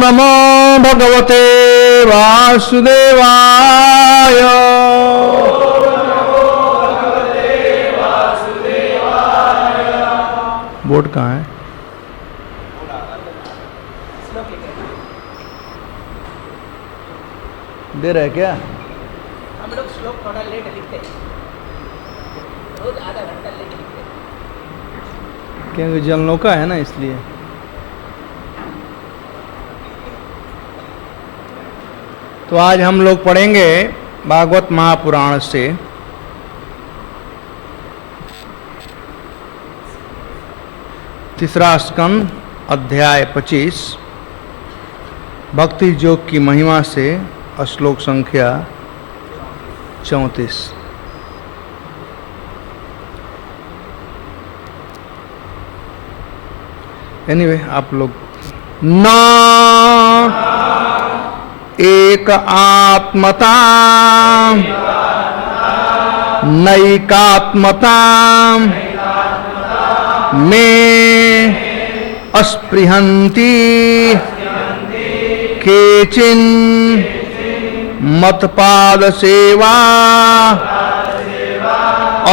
नमो भगवते वासुदेवाय। बोर्ड कहाँ है? दे रहे क्या? हम लोग श्लोक थोड़ा लेट लिखते हैं, रोज आधा घंटा लेट लिखते हैं, क्योंकि जलनौका है ना, इसलिए। तो आज हम लोग पढ़ेंगे भागवत महापुराण से तीसरा स्कंद अध्याय 25 भक्ति योग की महिमा से श्लोक संख्या 34। एनीवे आप लोग न एक आत्मता नैकात्मता में अस्पृहन्ति केचिन मतपाद सेवा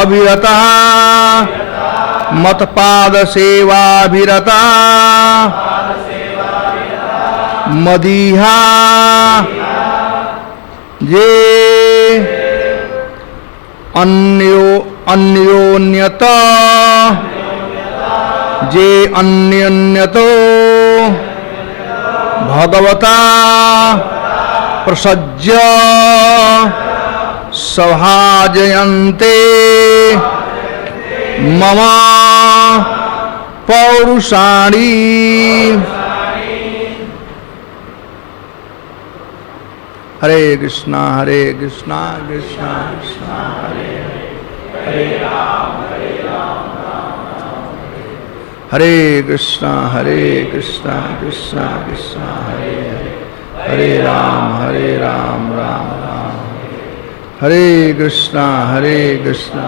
अविरता मतपाद सेवाभिरता मदीहा ये अन्योन्यत जे अन्योन्यतो भगवता प्रसज्य सभाजयन्ते मम पौरुषाणि। हरे कृष्णा कृष्णा कृष्णा हरे हरे राम हरे कृष्णा कृष्णा कृष्णा हरे हरे हरे राम राम राम हरे कृष्णा कृष्णा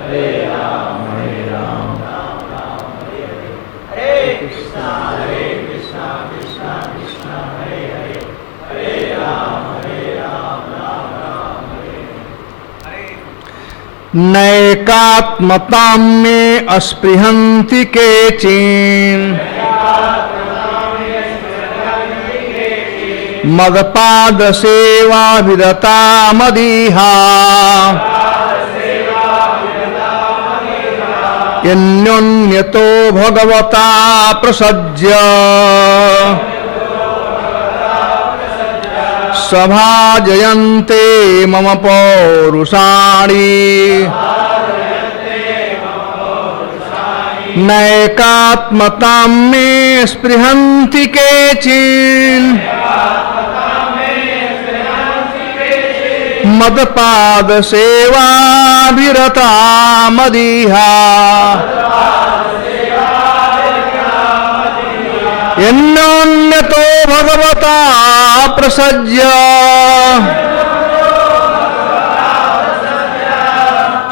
हरे राम हरे कृष्णा कृष्णा कृष्णा हरे हरे हरे राम राम नैकात्मता में अस्पृहन्ति केचिन मदपाद सेवा विदता मदीहा अन्योन्यतो भगवता प्रसज्य सभाजयन्ते मम पौरुषाणि। नैकात्मता में स्पृहन्ति केचिन मदपाद सेवाभिरता मदीहा अन्योन्यतो भगवता प्रसज्य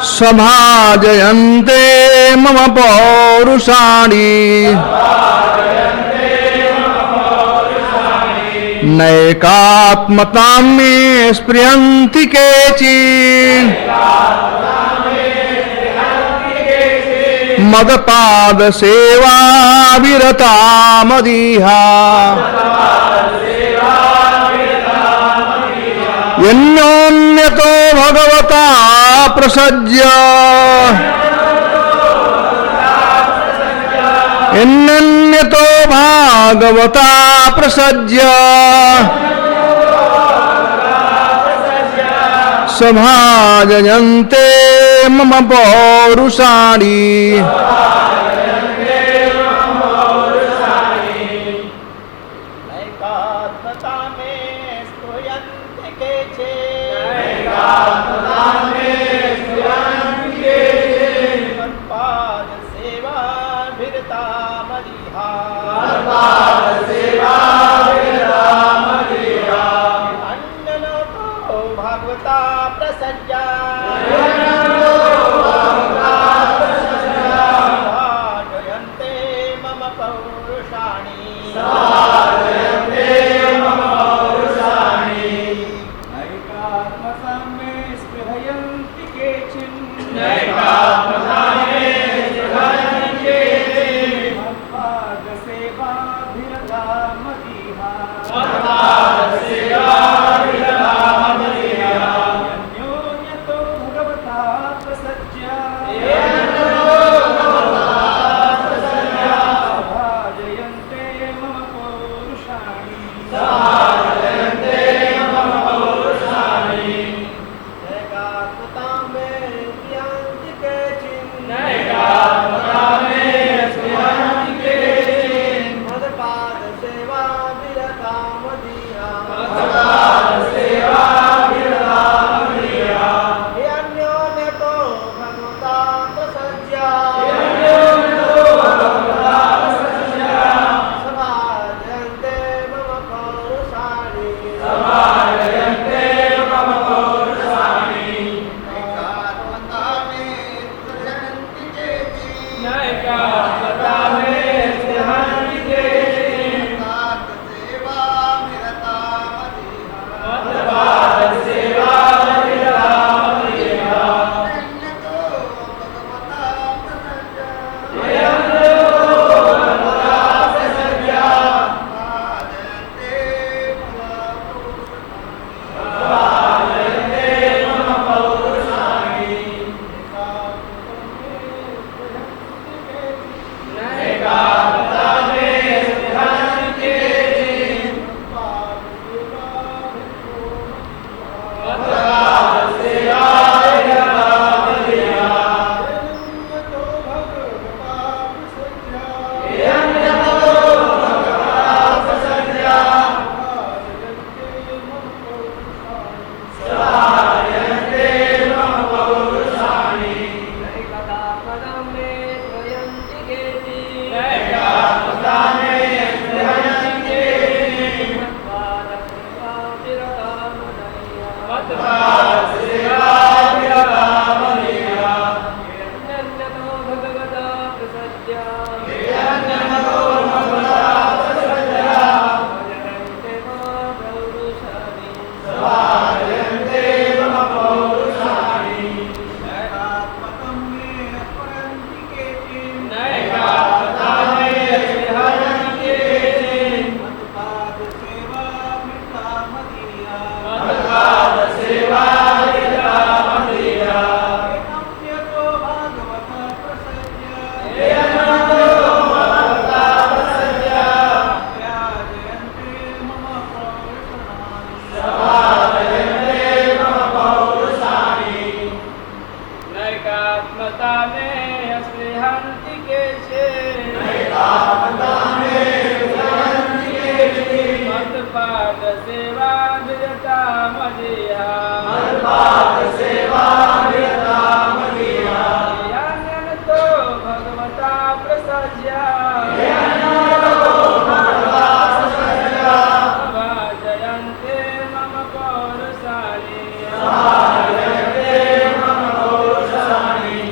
सभाजयन्ते मम पौरुषाणि। नैकात्मता में स्पृहन्ति केचिन मदपाद सेवाभिरता मदीहा अन्योन्यतो भगवता प्रसज्य अन्योन्यतो भागवता प्रसज्य सभाजयन्ते मम पौरुषाणि। पौरुषाणि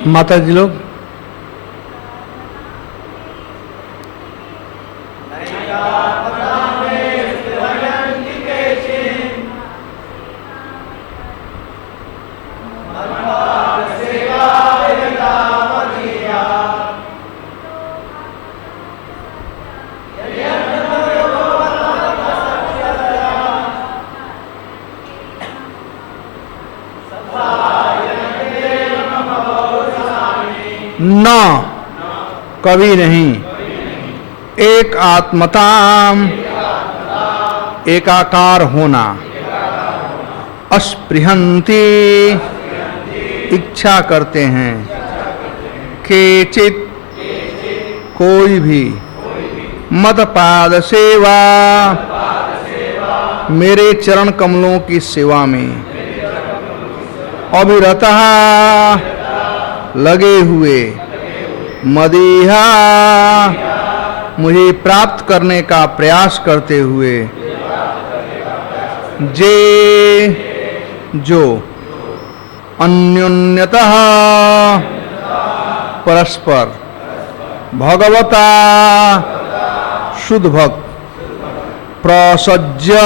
माता जी लोग न कभी नहीं, एक आत्मताम एकाकार होना, अस्पृहंती इच्छा करते हैं, केचित कोई भी, मद पाद सेवा मेरे चरण कमलों की सेवा में, अविरतः लगे हुए, मदीहा मुझे प्राप्त करने का प्रयास करते हुए, जे जो अन्योन्यतः परस्पर भगवता शुद्ध भक्त प्रसज्य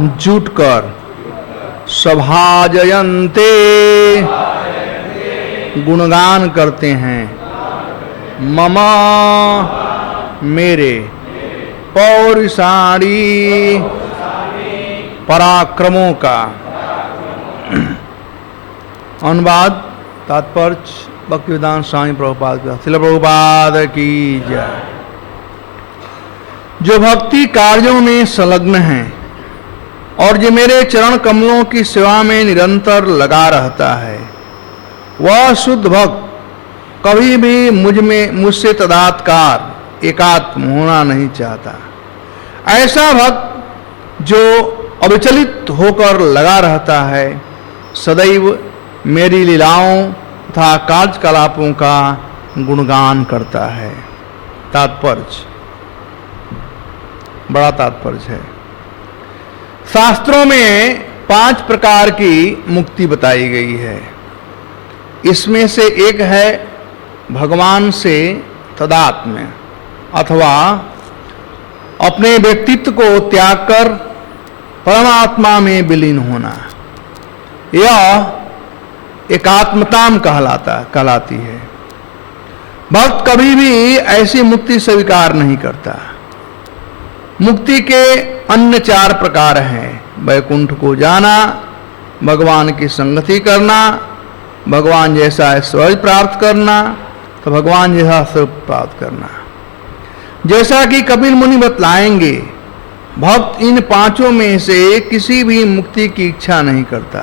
जुटकर सभाजयन्ते गुणगान करते हैं, ममा मेरे पौरुषाणी पराक्रमों का। अनुवाद तात्पर्य भक्तिवेदांत स्वामी प्रभुपाद का। श्रील प्रभुपाद की जय। जो भक्ति कार्यों में संलग्न हैं और जो मेरे चरण कमलों की सेवा में निरंतर लगा रहता है, वह शुद्ध भक्त कभी भी मुझसे तदात्कार एकात्म होना नहीं चाहता। ऐसा भक्त जो अविचलित होकर लगा रहता है, सदैव मेरी लीलाओं तथा कार्यकलापों का गुणगान करता है। तात्पर्य बड़ा तात्पर्य है। शास्त्रों में 5 प्रकार की मुक्ति बताई गई है। इसमें से एक है भगवान से तदात्म्य अथवा अपने व्यक्तित्व को त्याग कर परमात्मा में विलीन होना। यह एकात्मताम कहलाती है। भक्त कभी भी ऐसी मुक्ति स्वीकार नहीं करता। मुक्ति के अन्य 4 प्रकार हैं। वैकुंठ को जाना, भगवान की संगति करना, भगवान जैसा ऐश्वर्य प्राप्त करना, तो भगवान जैसा स्वरूप प्राप्त करना। जैसा कि कपिल मुनि बतलाएंगे, भक्त इन 5 में से किसी भी मुक्ति की इच्छा नहीं करता।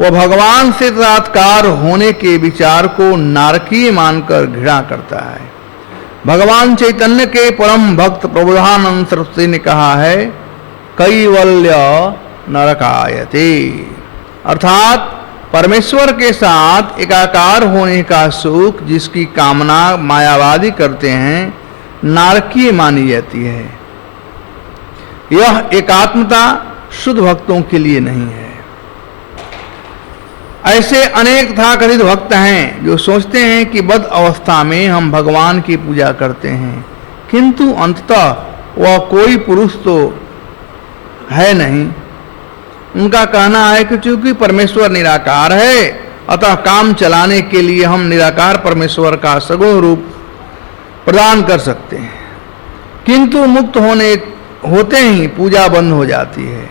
वह भगवान से तदात्कार होने के विचार को नारकीय मानकर घृणा करता है। भगवान चैतन्य के परम भक्त प्रबोधानंद सरस्वती ने कहा है, कैवल्य नरकायते, अर्थात परमेश्वर के साथ एकाकार होने का सुख जिसकी कामना मायावादी करते हैं, नारकीय मानी जाती है। यह एकात्मता शुद्ध भक्तों के लिए नहीं है। ऐसे अनेक तथाकथित भक्त हैं जो सोचते हैं कि बद्ध अवस्था में हम भगवान की पूजा करते हैं, किंतु अंततः वह कोई पुरुष तो है नहीं। उनका कहना है कि चूंकि परमेश्वर निराकार है, अतः काम चलाने के लिए हम निराकार परमेश्वर का सगुण रूप प्रदान कर सकते हैं, किंतु मुक्त होते ही पूजा बंद हो जाती है।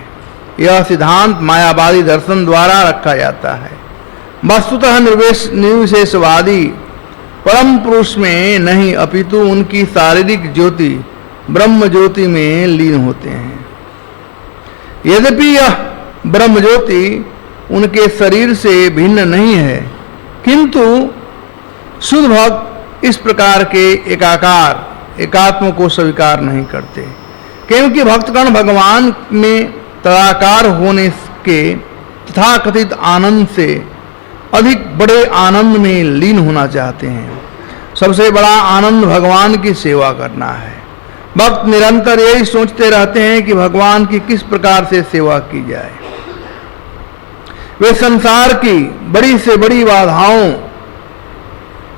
यह सिद्धांत मायावादी दर्शन द्वारा रखा जाता है। वस्तुतः निर्विशेषवादी परम पुरुष में नहीं, अपितु उनकी शारीरिक ज्योति ब्रह्म ज्योति में लीन होते हैं। यद्यपि यह ब्रह्म ज्योति उनके शरीर से भिन्न नहीं है, किंतु शुद्ध भक्त इस प्रकार के एकात्म को स्वीकार नहीं करते, क्योंकि भक्तगण भगवान में तदाकार होने के तथाकथित आनंद से अधिक बड़े आनंद में लीन होना चाहते हैं। सबसे बड़ा आनंद भगवान की सेवा करना है। भक्त निरंतर यही सोचते रहते हैं कि भगवान की किस प्रकार से सेवा की जाए। वे संसार की बड़ी से बड़ी बाधाओं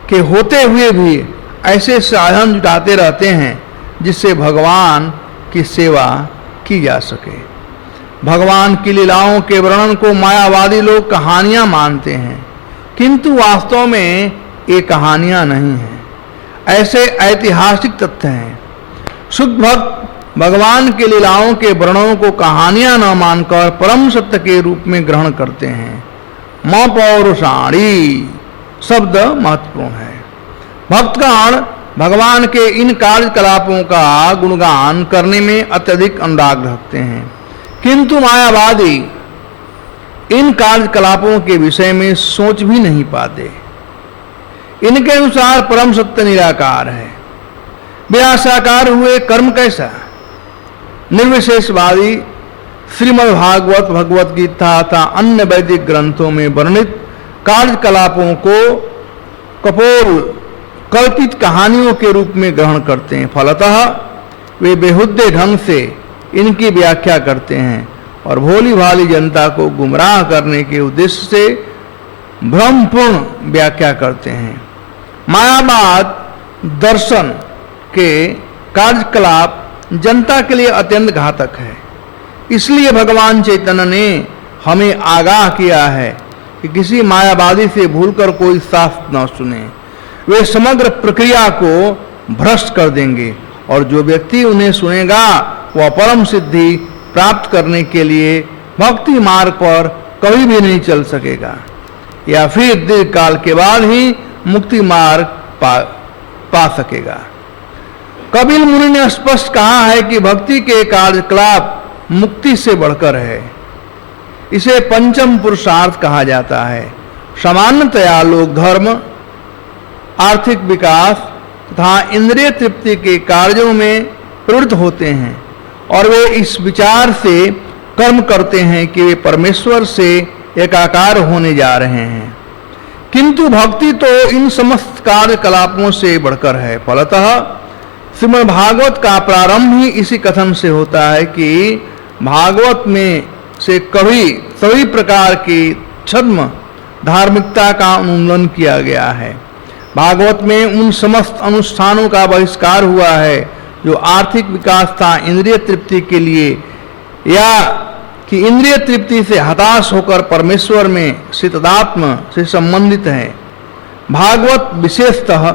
के होते हुए भी ऐसे साधन जुटाते रहते हैं जिससे भगवान की सेवा की जा सके। भगवान की लीलाओं के वर्णन को मायावादी लोग कहानियां मानते हैं, किंतु वास्तव में ये कहानियां नहीं हैं, ऐसे ऐतिहासिक तथ्य हैं। शुद्ध भक्त भगवान के लीलाओं के वर्णनों को कहानियां न मानकर परम सत्य के रूप में ग्रहण करते हैं। म पौरुषाणी शब्द महत्वपूर्ण है। भक्तगण भगवान के इन कार्यकलापों का गुणगान करने में अत्यधिक अनुराग रखते हैं, किंतु मायावादी इन कार्यकलापों के विषय में सोच भी नहीं पाते। इनके अनुसार परम सत्य निराकार है, बिना साकार हुए कर्म कैसा। निर्विशेषवादी श्रीमद् भागवत, भगवत गीता तथा अन्य वैदिक ग्रंथों में वर्णित कार्यकलापों को कपोल कल्पित कहानियों के रूप में ग्रहण करते हैं। फलतः वे बेहुद्दे ढंग से इनकी व्याख्या करते हैं और भोली भाली जनता को गुमराह करने के उद्देश्य से भ्रमपूर्ण व्याख्या करते हैं। मायावाद दर्शन के कार्यकलाप जनता के लिए अत्यंत घातक है। इसलिए भगवान चैतन्य ने हमें आगाह किया है कि किसी मायावादी से भूलकर कोई शास्त्र न सुने, वे समग्र प्रक्रिया को भ्रष्ट कर देंगे और जो व्यक्ति उन्हें सुनेगा वह परम सिद्धि प्राप्त करने के लिए भक्ति मार्ग पर कभी भी नहीं चल सकेगा या फिर दीर्घ काल के बाद ही मुक्ति मार्ग पा सकेगा। कपिल मुनि ने स्पष्ट कहा है कि भक्ति के कार्यकलाप मुक्ति से बढ़कर है। इसे पंचम पुरुषार्थ कहा जाता है। सामान्यतया लोग धर्म, आर्थिक विकास तथा इंद्रिय तृप्ति के कार्यों में प्रवृत्त होते हैं और वे इस विचार से कर्म करते हैं कि वे परमेश्वर से एकाकार होने जा रहे हैं, किंतु भक्ति तो इन समस्त कार्यकलापों से बढ़कर है। फलतः श्रीमद् भागवत का प्रारंभ ही इसी कथन से होता है कि भागवत में से कभी सभी प्रकार की छद्म धार्मिकता का उन्मूलन किया गया है। भागवत में उन समस्त अनुष्ठानों का बहिष्कार हुआ है जो आर्थिक विकास था इंद्रिय तृप्ति के लिए, या कि इंद्रिय तृप्ति से हताश होकर परमेश्वर में स्थितात्म से संबंधित है। भागवत विशेषतः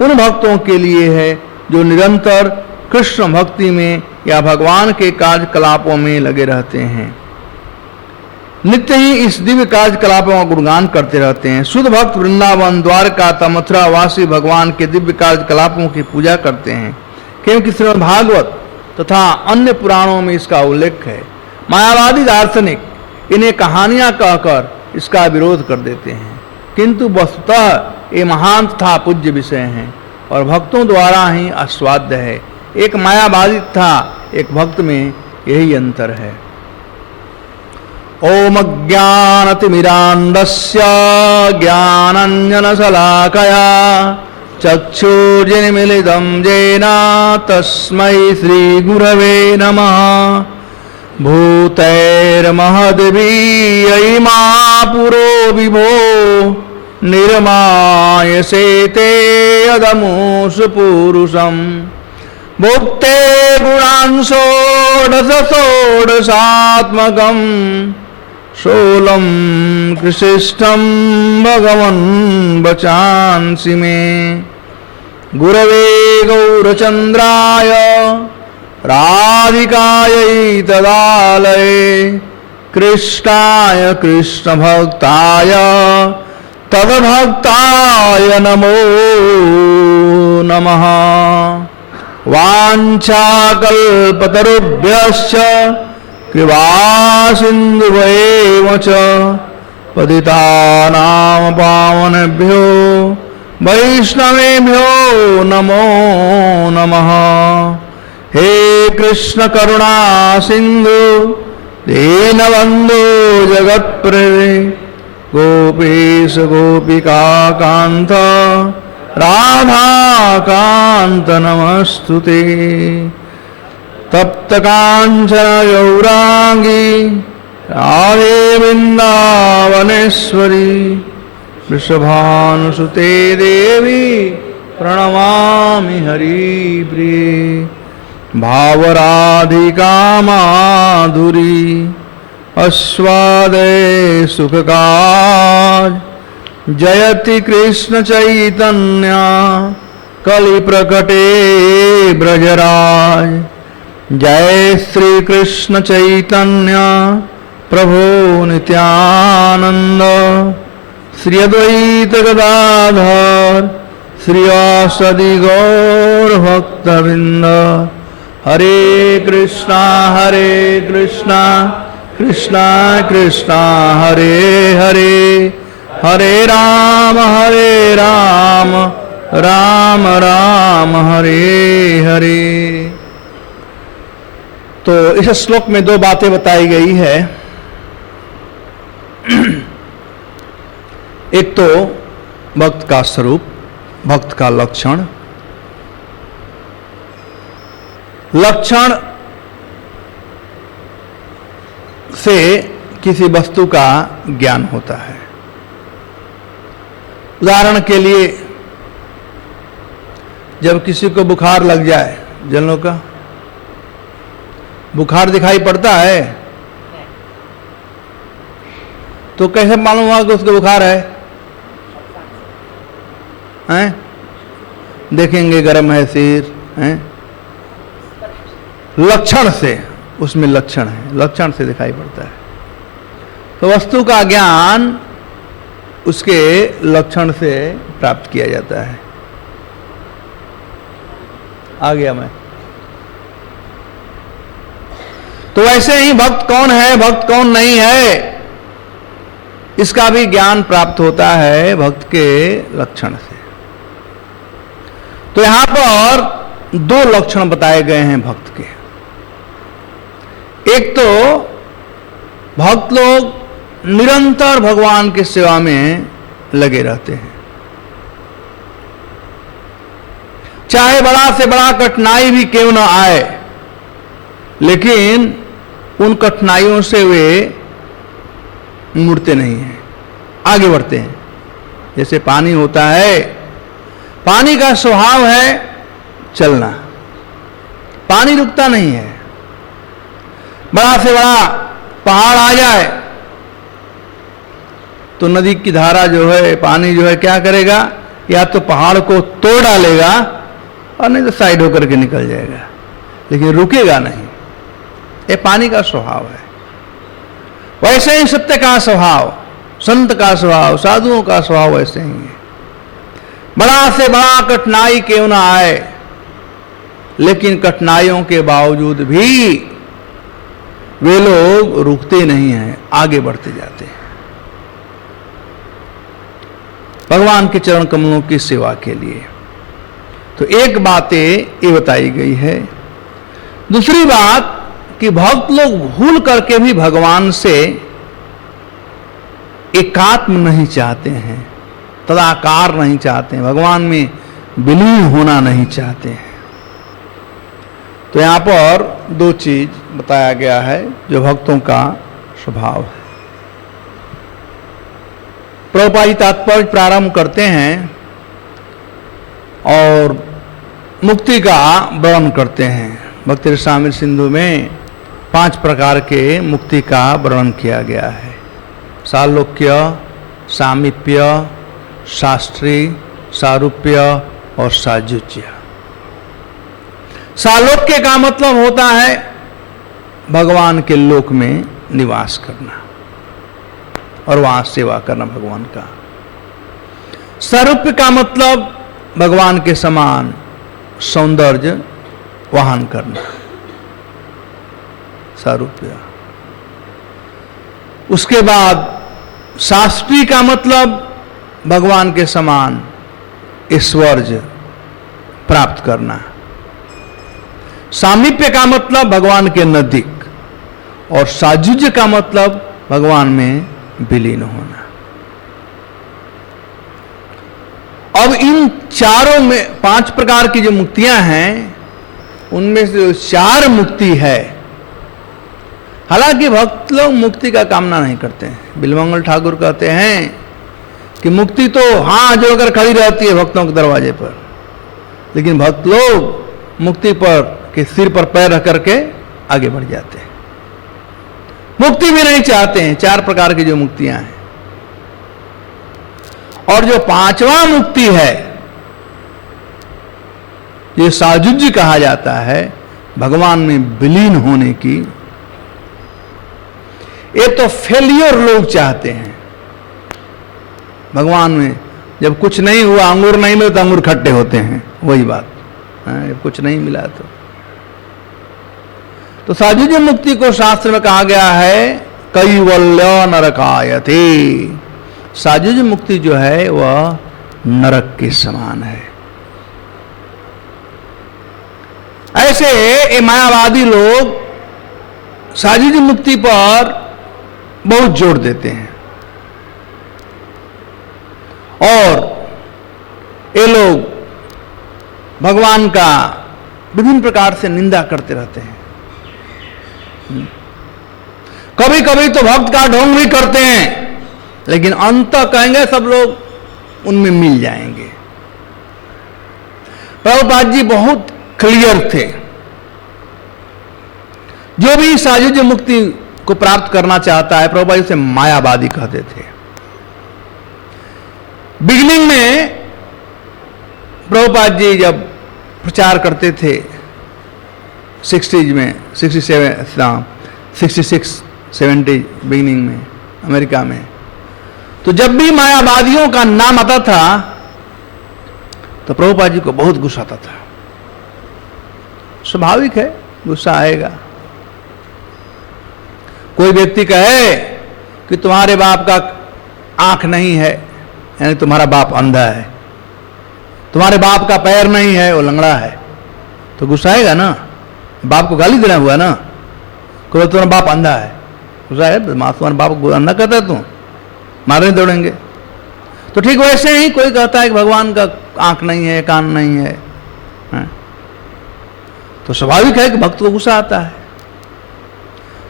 उन भक्तों के लिए है जो निरंतर कृष्ण भक्ति में या भगवान के कार्यकलापों में लगे रहते हैं, नित्य ही इस दिव्य कार्यकलापों का गुणगान करते रहते हैं। शुद्ध भक्त वृंदावन, द्वारका तथा मथुरा वासी भगवान के दिव्य कार्यकलापों की पूजा करते हैं, क्योंकि श्रीमद् भागवत तथा अन्य पुराणों में इसका उल्लेख है। मायावादी दार्शनिक इन्हें कहानियां कहकर इसका विरोध कर देते हैं, किंतु वस्तुतः ये महान तथा पूज्य विषय हैं और भक्तों द्वारा ही आस्वाद्य है। एक मायावादी तथा एक भक्त में यही अंतर है। ओम ज्ञानतिमिरान्धस्य ज्ञानाञ्जनशलाकया चक्षुर्मिलितं येन तस्मै श्रीगुरवे नमः। भूतैर्महद्भिः मा पुरो विभो निर्मायसे ते यदमुषु पुरुषम्। भुक्ते गुणान् षोडशात्मकम् सोलं कृशिष्टं भगवन् वचांसि मे। गुरवे गौरचन्द्राय राधिकायै तदालये कृष्णाय कृष्णभक्ताय तद्भक्ताय नमो नमः। वाञ्छाकल्पतरुभ्यश्च कृपासिन्धुभ्येव च पतितानां पावनेभ्यो वैष्णवेभ्यो नमो नमः। हे कृष्ण करुणा सिन्धु दीनबन्धु जगत्प्रभे गोपीश गोपिका कान्त राधाकान्त नमस्तुते। तप्त कांचन गौरांगी राधे वृंदावनेश्वरी वृषभानुसुते देवी प्रणमामि हरिप्रिये भावराधिका माधुरी अस्वादे सुखकाज जयति कृष्ण चैतन्य कलि प्रकटे ब्रजराज जय श्री कृष्ण चैतन्य प्रभु नित्यानंद श्री अद्वैत गदाधर श्रीवासदि गौर भक्तवृंद हरे कृष्णा कृष्णा कृष्णा हरे हरे हरे राम राम राम हरे हरे। तो इस श्लोक में दो बातें बताई गई है। एक तो भक्त का स्वरूप, भक्त का लक्षण। लक्षण से किसी वस्तु का ज्ञान होता है। उदाहरण के लिए जब किसी को बुखार लग जाए, जनों का बुखार दिखाई पड़ता है तो कैसे मालूम हुआ कि उसको बुखार है? हैं? देखेंगे गर्म है सिर, हैं? लक्षण से, उसमें लक्षण है, लक्षण से दिखाई पड़ता है। तो वस्तु का ज्ञान उसके लक्षण से प्राप्त किया जाता है। आ गया मैं। तो वैसे ही भक्त कौन है, भक्त कौन नहीं है, इसका भी ज्ञान प्राप्त होता है भक्त के लक्षण से। तो यहां पर दो लक्षण बताए गए हैं भक्त के। एक तो भक्त लोग निरंतर भगवान की सेवा में लगे रहते हैं, चाहे बड़ा से बड़ा कठिनाई भी क्यों न आए, लेकिन उन कठिनाइयों से वे मुड़ते नहीं हैं, आगे बढ़ते हैं। जैसे पानी होता है, पानी का स्वभाव है चलना, पानी रुकता नहीं है। बड़ा से बड़ा पहाड़ आ जाए तो नदी की धारा जो है, पानी जो है क्या करेगा, या तो पहाड़ को तोड़ डालेगा और नहीं तो साइड होकर के निकल जाएगा, लेकिन रुकेगा नहीं। ये पानी का स्वभाव है। वैसे ही सत्य का स्वभाव, संत का स्वभाव, साधुओं का स्वभाव वैसे ही है। बड़ा से बड़ा कठिनाई क्यों ना आए, लेकिन कठिनाइयों के बावजूद भी वे लोग रुकते नहीं हैं, आगे बढ़ते जाते हैं भगवान के चरण कमलों की सेवा के लिए। तो एक बात ये बताई गई है। दूसरी बात कि भक्त लोग भूल करके भी भगवान से एकात्म नहीं चाहते हैं, तदाकार नहीं चाहते हैं, भगवान में विलीन होना नहीं चाहते हैं। तो यहां पर दो चीज बताया गया है जो भक्तों का स्वभाव है। प्रभुपाद जी तात्पर्य प्रारंभ करते हैं और मुक्ति का वर्णन करते हैं। भक्ति रसामृत सिंधु में 5 प्रकार के मुक्ति का वर्णन किया गया है। सालोक्य, सामीप्य, शास्त्री, सारूप्य और साजुज्य। सालोक्य का मतलब होता है भगवान के लोक में निवास करना और वहां सेवा करना भगवान का। सारूप्य का मतलब भगवान के समान सौंदर्य वहन करना, सारूप्य। उसके बाद शास्त्री का मतलब भगवान के समान ऐश्वर्य प्राप्त करना। सामीप्य का मतलब भगवान के नजदीक, और साजुज्य का मतलब भगवान में विलीन होना। अब इन चारों में 5 प्रकार की जो मुक्तियां हैं, उनमें से जो 4 मुक्ति है, हालांकि भक्त लोग मुक्ति का कामना नहीं करते हैं। बिल्वमंगल ठाकुर कहते हैं कि मुक्ति तो हाथ जोड़कर खड़ी रहती है भक्तों के दरवाजे पर, लेकिन भक्त लोग मुक्ति पर के सिर पर पैर रख करके आगे बढ़ जाते हैं। मुक्ति भी नहीं चाहते हैं। 4 प्रकार की जो मुक्तियां हैं, और जो 5वां मुक्ति है, ये साजुज्य कहा जाता है, भगवान में विलीन होने की, ये तो फेलियर लोग चाहते हैं। भगवान में जब कुछ नहीं हुआ, अंगूर नहीं मिले तो अंगूर खट्टे होते हैं, वही बात है, जब कुछ नहीं मिला तो साजुज्य मुक्ति को शास्त्र में कहा गया है कैवल्य नरकायते। साजुज्य मुक्ति जो है वह नरक के समान है। ऐसे ये मायावादी लोग साजुज्य मुक्ति पर बहुत जोर देते हैं, और ये लोग भगवान का विभिन्न प्रकार से निंदा करते रहते हैं। कभी कभी तो भक्त का ढोंग भी करते हैं, लेकिन अंत कहेंगे सब लोग उनमें मिल जाएंगे। प्रभुपाद जी बहुत क्लियर थे। जो भी साजुज्य मुक्ति को प्राप्त करना चाहता है, प्रभुपाद जी उसे मायावादी कहते थे। बिगिनिंग में प्रभुपाद जी जब प्रचार करते थे 60s में, 66 70 बिगिनिंग में अमेरिका में, तो जब भी मायावादियों का नाम आता था तो प्रभुपाद जी को बहुत गुस्सा आता था। स्वाभाविक है, गुस्सा आएगा। कोई व्यक्ति कहे कि तुम्हारे बाप का आंख नहीं है, यानी तुम्हारा बाप अंधा है, तुम्हारे बाप का पैर नहीं है, वो लंगड़ा है, तो गुस्सा आएगा ना। बाप को गाली देना हुआ ना, कोई तुम्हारा बाप अंधा है, गुस्सा है, तुम्हारे बाप को अंधा कहता है, तुम मारने दौड़ेंगे। तो ठीक वैसे ही कोई कहता है कि भगवान का आंख नहीं है, कान नहीं है, तो स्वाभाविक है कि भक्त को गुस्सा आता है।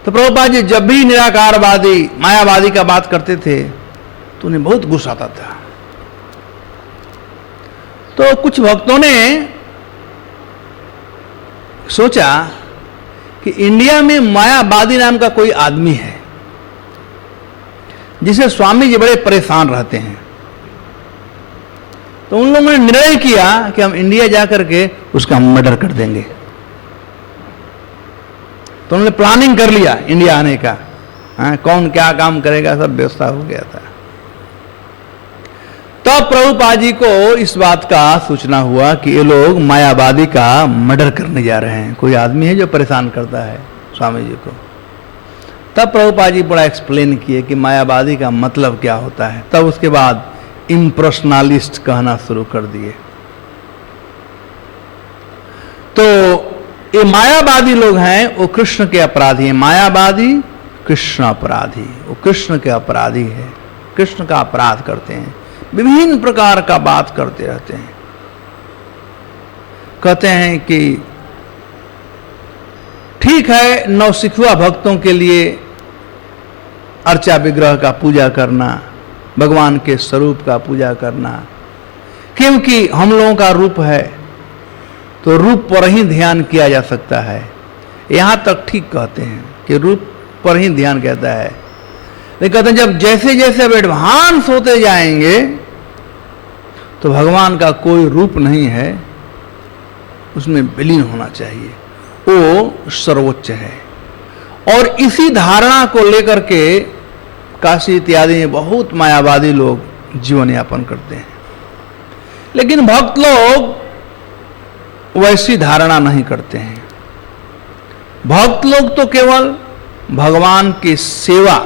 तो प्रभुपाद जी जब भी निराकारवादी मायावादी का बात करते थे तो उन्हें बहुत गुस्सा आता था। तो कुछ भक्तों ने सोचा कि इंडिया में मायावादी नाम का कोई आदमी है जिसे स्वामी जी बड़े परेशान रहते हैं। तो उन लोगों ने निर्णय किया कि हम इंडिया जाकर के उसका मर्डर कर देंगे। तो उन्होंने प्लानिंग कर लिया इंडिया आने का, कौन क्या काम करेगा, सब व्यवस्था हो गया था। तब प्रभुपाद जी को इस बात का सूचना हुआ कि ये लोग मायावादी का मर्डर करने जा रहे हैं। कोई आदमी है जो परेशान करता है स्वामी जी को। तब प्रभुपाद जी बड़ा एक्सप्लेन किए कि मायावादी का मतलब क्या होता है। तब उसके बाद इम्पर्सनलिस्ट कहना शुरू कर दिए। तो ये मायावादी लोग हैं, वो कृष्ण के अपराधी हैं। मायावादी कृष्ण अपराधी, वो कृष्ण के अपराधी है, कृष्ण का अपराध करते हैं, विभिन्न प्रकार का बात करते रहते हैं। कहते हैं कि ठीक है, नौसिखुआ भक्तों के लिए अर्चा विग्रह का पूजा करना, भगवान के स्वरूप का पूजा करना, क्योंकि हम लोगों का रूप है तो रूप पर ही ध्यान किया जा सकता है। यहां तक ठीक कहते हैं कि रूप पर ही ध्यान कहता है। लेकिन कहते हैं जब जैसे जैसे अब एडवांस होते जाएंगे तो भगवान का कोई रूप नहीं है, उसमें विलीन होना चाहिए, वो सर्वोच्च है। और इसी धारणा को लेकर के काशी इत्यादि में बहुत मायावादी लोग जीवन यापन करते हैं। लेकिन भक्त लोग वैसी धारणा नहीं करते हैं। भक्त लोग तो केवल भगवान की सेवा,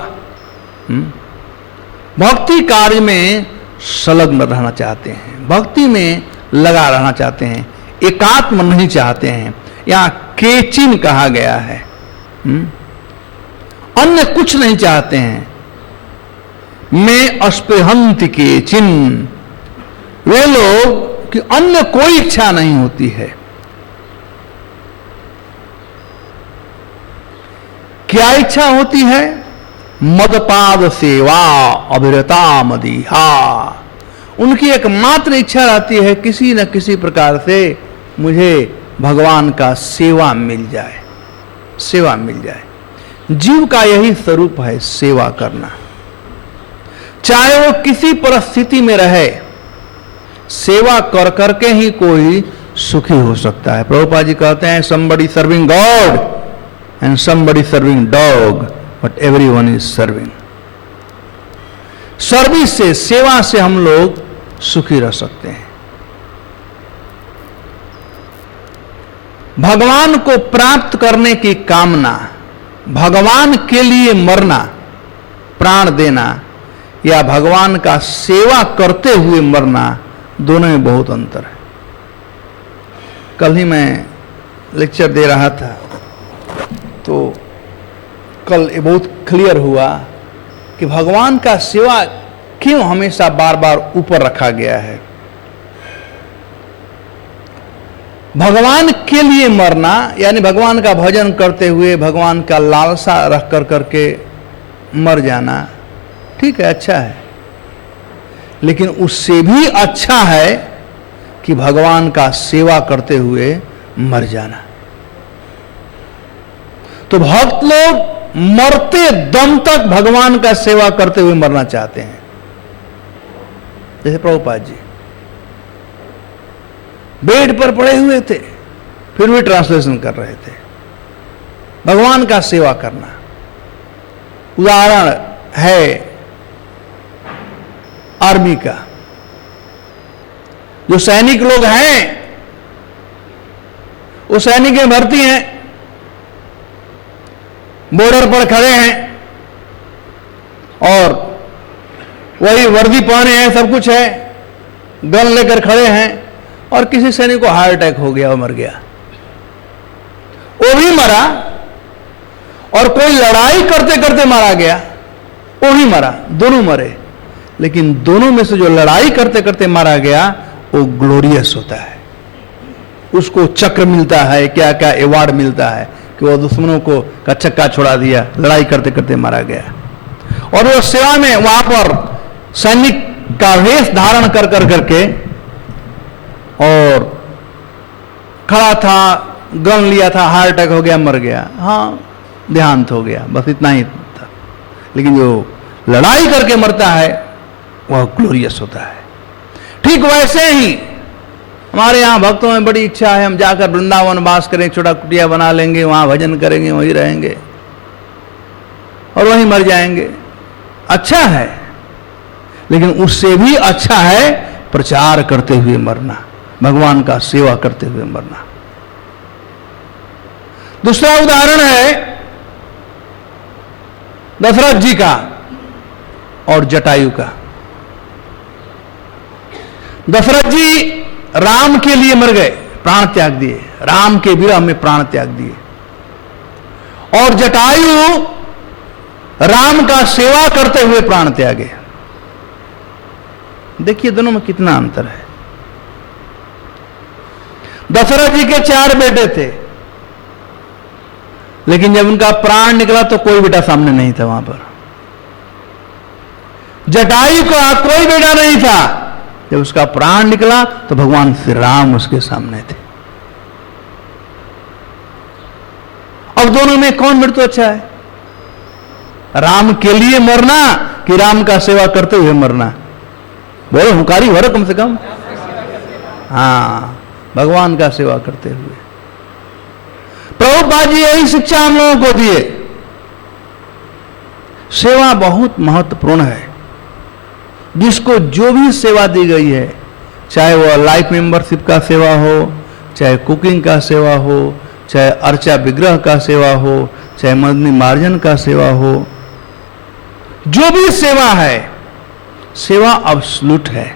भक्ति कार्य में संलग्न रहना चाहते हैं, भक्ति में लगा रहना चाहते हैं, एकात्म नहीं चाहते हैं। यहां केचिन कहा गया है, अन्य कुछ नहीं चाहते हैं। मैं अस्पृहंति केचिन, वे लोग कि अन्य कोई इच्छा नहीं होती है, क्या इच्छा होती है? मदपाद सेवा अभिरता मदीहा। उनकी एकमात्र इच्छा रहती है किसी न किसी प्रकार से मुझे भगवान का सेवा मिल जाए, सेवा मिल जाए। जीव का यही स्वरूप है, सेवा करना। चाहे वो किसी परिस्थिति में रहे, सेवा कर करके ही कोई सुखी हो सकता है। प्रभुपाद जी कहते हैं somebody serving God and somebody serving dog, but everyone is serving। Service से, सेवा से हम लोग सुखी रह सकते हैं। भगवान को प्राप्त करने की कामना, भगवान के लिए मरना, प्राण देना, या भगवान का सेवा करते हुए मरना, दोनों में बहुत अंतर है। कल ही मैं लेक्चर दे रहा था तो कल ये बहुत क्लियर हुआ कि भगवान का सेवा क्यों हमेशा बार बार ऊपर रखा गया है। भगवान के लिए मरना यानी भगवान का भजन करते हुए भगवान का लालसा रख कर करके मर जाना, ठीक है, अच्छा है, लेकिन उससे भी अच्छा है कि भगवान का सेवा करते हुए मर जाना। तो भक्त लोग मरते दम तक भगवान का सेवा करते हुए मरना चाहते हैं। जैसे प्रभुपाद जी बेड पर पड़े हुए थे, फिर भी ट्रांसलेशन कर रहे थे, भगवान का सेवा करना। उदाहरण है आर्मी का, जो सैनिक लोग हैं वो सैनिक में भर्ती हैं, बॉर्डर पर खड़े हैं और वही वर्दी पहने हैं, सब कुछ है, गन लेकर खड़े हैं, और किसी सैनिक को हार्ट अटैक हो गया, वो मर गया। वो भी मरा, और कोई लड़ाई करते करते मारा गया, वो भी मरा, दोनों मरे। लेकिन दोनों में से जो लड़ाई करते करते मारा गया वो ग्लोरियस होता है, उसको चक्र मिलता है, क्या क्या अवार्ड मिलता है कि वो दुश्मनों को का चक्का छोड़ा दिया, लड़ाई करते करते मारा गया। और वो सेवा में वहां पर सैनिक का वेश धारण कर कर करके और खड़ा था, गन लिया था, हार्ट अटैक हो गया, मर गया, हाँ देहांत हो गया, बस इतना ही था। लेकिन जो लड़ाई करके मरता है वह ग्लोरियस होता है। ठीक वैसे ही हमारे यहाँ भक्तों में बड़ी इच्छा है हम जाकर वृंदावन वास करें, छोटा कुटिया बना लेंगे, वहां भजन करेंगे, वहीं रहेंगे और वहीं मर जाएंगे। अच्छा है, लेकिन उससे भी अच्छा है प्रचार करते हुए मरना, भगवान का सेवा करते हुए मरना। दूसरा उदाहरण है दशरथ जी का और जटायु का। दशरथ जी राम के लिए मर गए, प्राण त्याग दिए, राम के विरह में प्राण त्याग दिए, और जटायु राम का सेवा करते हुए प्राण त्यागे। देखिए दोनों में कितना अंतर है। दशरथ जी के 4 बेटे थे, लेकिन जब उनका प्राण निकला तो कोई बेटा सामने नहीं था वहां पर। जटायु का कोई बेटा नहीं था, जब उसका प्राण निकला तो भगवान श्री राम उसके सामने थे। अब दोनों में कौन मृत्यु अच्छा है? राम के लिए मरना कि राम का सेवा करते हुए मरना? बोलो, हुंकारी भरो कम से कम। हाँ, भगवान का सेवा करते हुए। प्रभुपाद जी यही शिक्षा हम लोगों को दिए। सेवा बहुत महत्वपूर्ण है। जिसको जो भी सेवा दी गई है, चाहे वह लाइफ मेंबरशिप का सेवा हो, चाहे कुकिंग का सेवा हो, चाहे अर्चा विग्रह का सेवा हो, चाहे मदनी मार्जन का सेवा हो, जो भी सेवा है, सेवा अब्सोल्यूट है।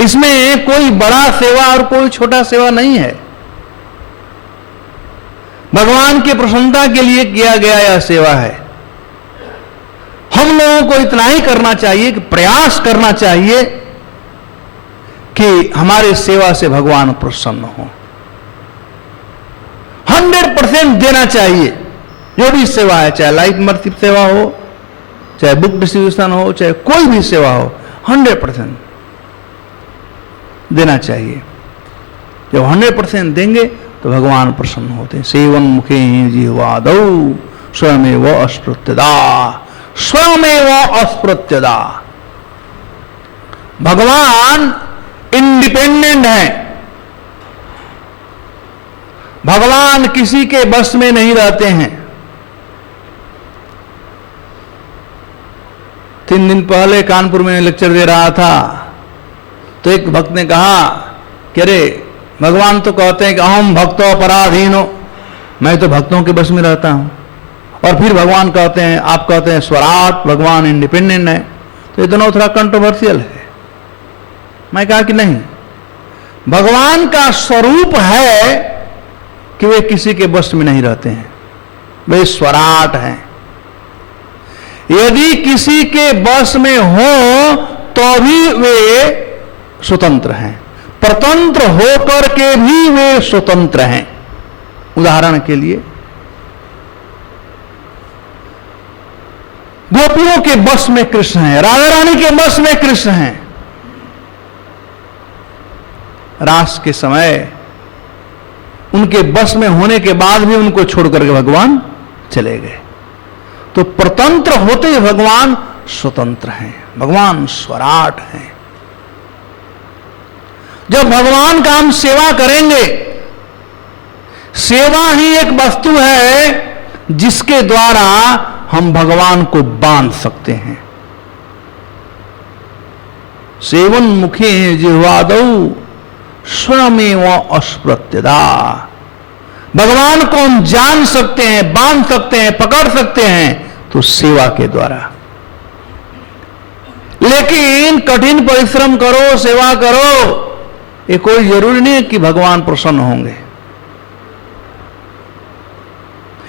इसमें कोई बड़ा सेवा और कोई छोटा सेवा नहीं है। भगवान की प्रसन्नता के लिए किया गया यह सेवा है। हम लोगों को इतना ही करना चाहिए कि प्रयास करना चाहिए कि हमारे सेवा से भगवान प्रसन्न हो। 100% 100% देना चाहिए। जो भी सेवा है, चाहे लाइफ मर्सी सेवा हो, चाहे बुक डिस्ट्रीब्यूशन हो, चाहे कोई भी सेवा हो, 100% देना चाहिए। जब 100% देंगे तो भगवान प्रसन्न होते हैं। सेवन मुखे जिह्वादौ स्वयमेव अस्पृत्यदा, स्वयमेव अस्पृत्यदा। भगवान इंडिपेंडेंट है। भगवान किसी के बस में नहीं रहते हैं। 3 दिन पहले कानपुर में लेक्चर दे रहा था, तो एक भक्त ने कहा कि अरे भगवान तो कहते हैं कि अहम भक्तो पराधीनो, मैं तो भक्तों के बस में रहता हूं, और फिर भगवान कहते हैं, आप कहते हैं स्वराट, भगवान इंडिपेंडेंट है। तो ये दोनों थोड़ा कंट्रोवर्शियल है। मैं कहा कि नहीं, भगवान का स्वरूप है कि वे किसी के बस में नहीं रहते हैं, वे स्वराट हैं। यदि किसी के बस में हो तो भी वे स्वतंत्र हैं, परतंत्र होकर के भी वे स्वतंत्र हैं। उदाहरण के लिए गोपियों के बस में कृष्ण हैं, राधा रानी के बस में कृष्ण हैं। रास के समय उनके बस में होने के बाद भी उनको छोड़कर के भगवान चले गए। तो परतंत्र होते ही भगवान स्वतंत्र हैं, भगवान स्वराट हैं। जब भगवान का हम सेवा करेंगे, सेवा ही एक वस्तु है जिसके द्वारा हम भगवान को बांध सकते हैं। सेवन मुखे जिह्वादौ स्वयमेव अस्पृत्यदा। भगवान को हम जान सकते हैं, बांध सकते हैं, पकड़ सकते हैं तो सेवा के द्वारा। लेकिन कठिन परिश्रम करो, सेवा करो, ये कोई जरूरी नहीं है कि भगवान प्रसन्न होंगे।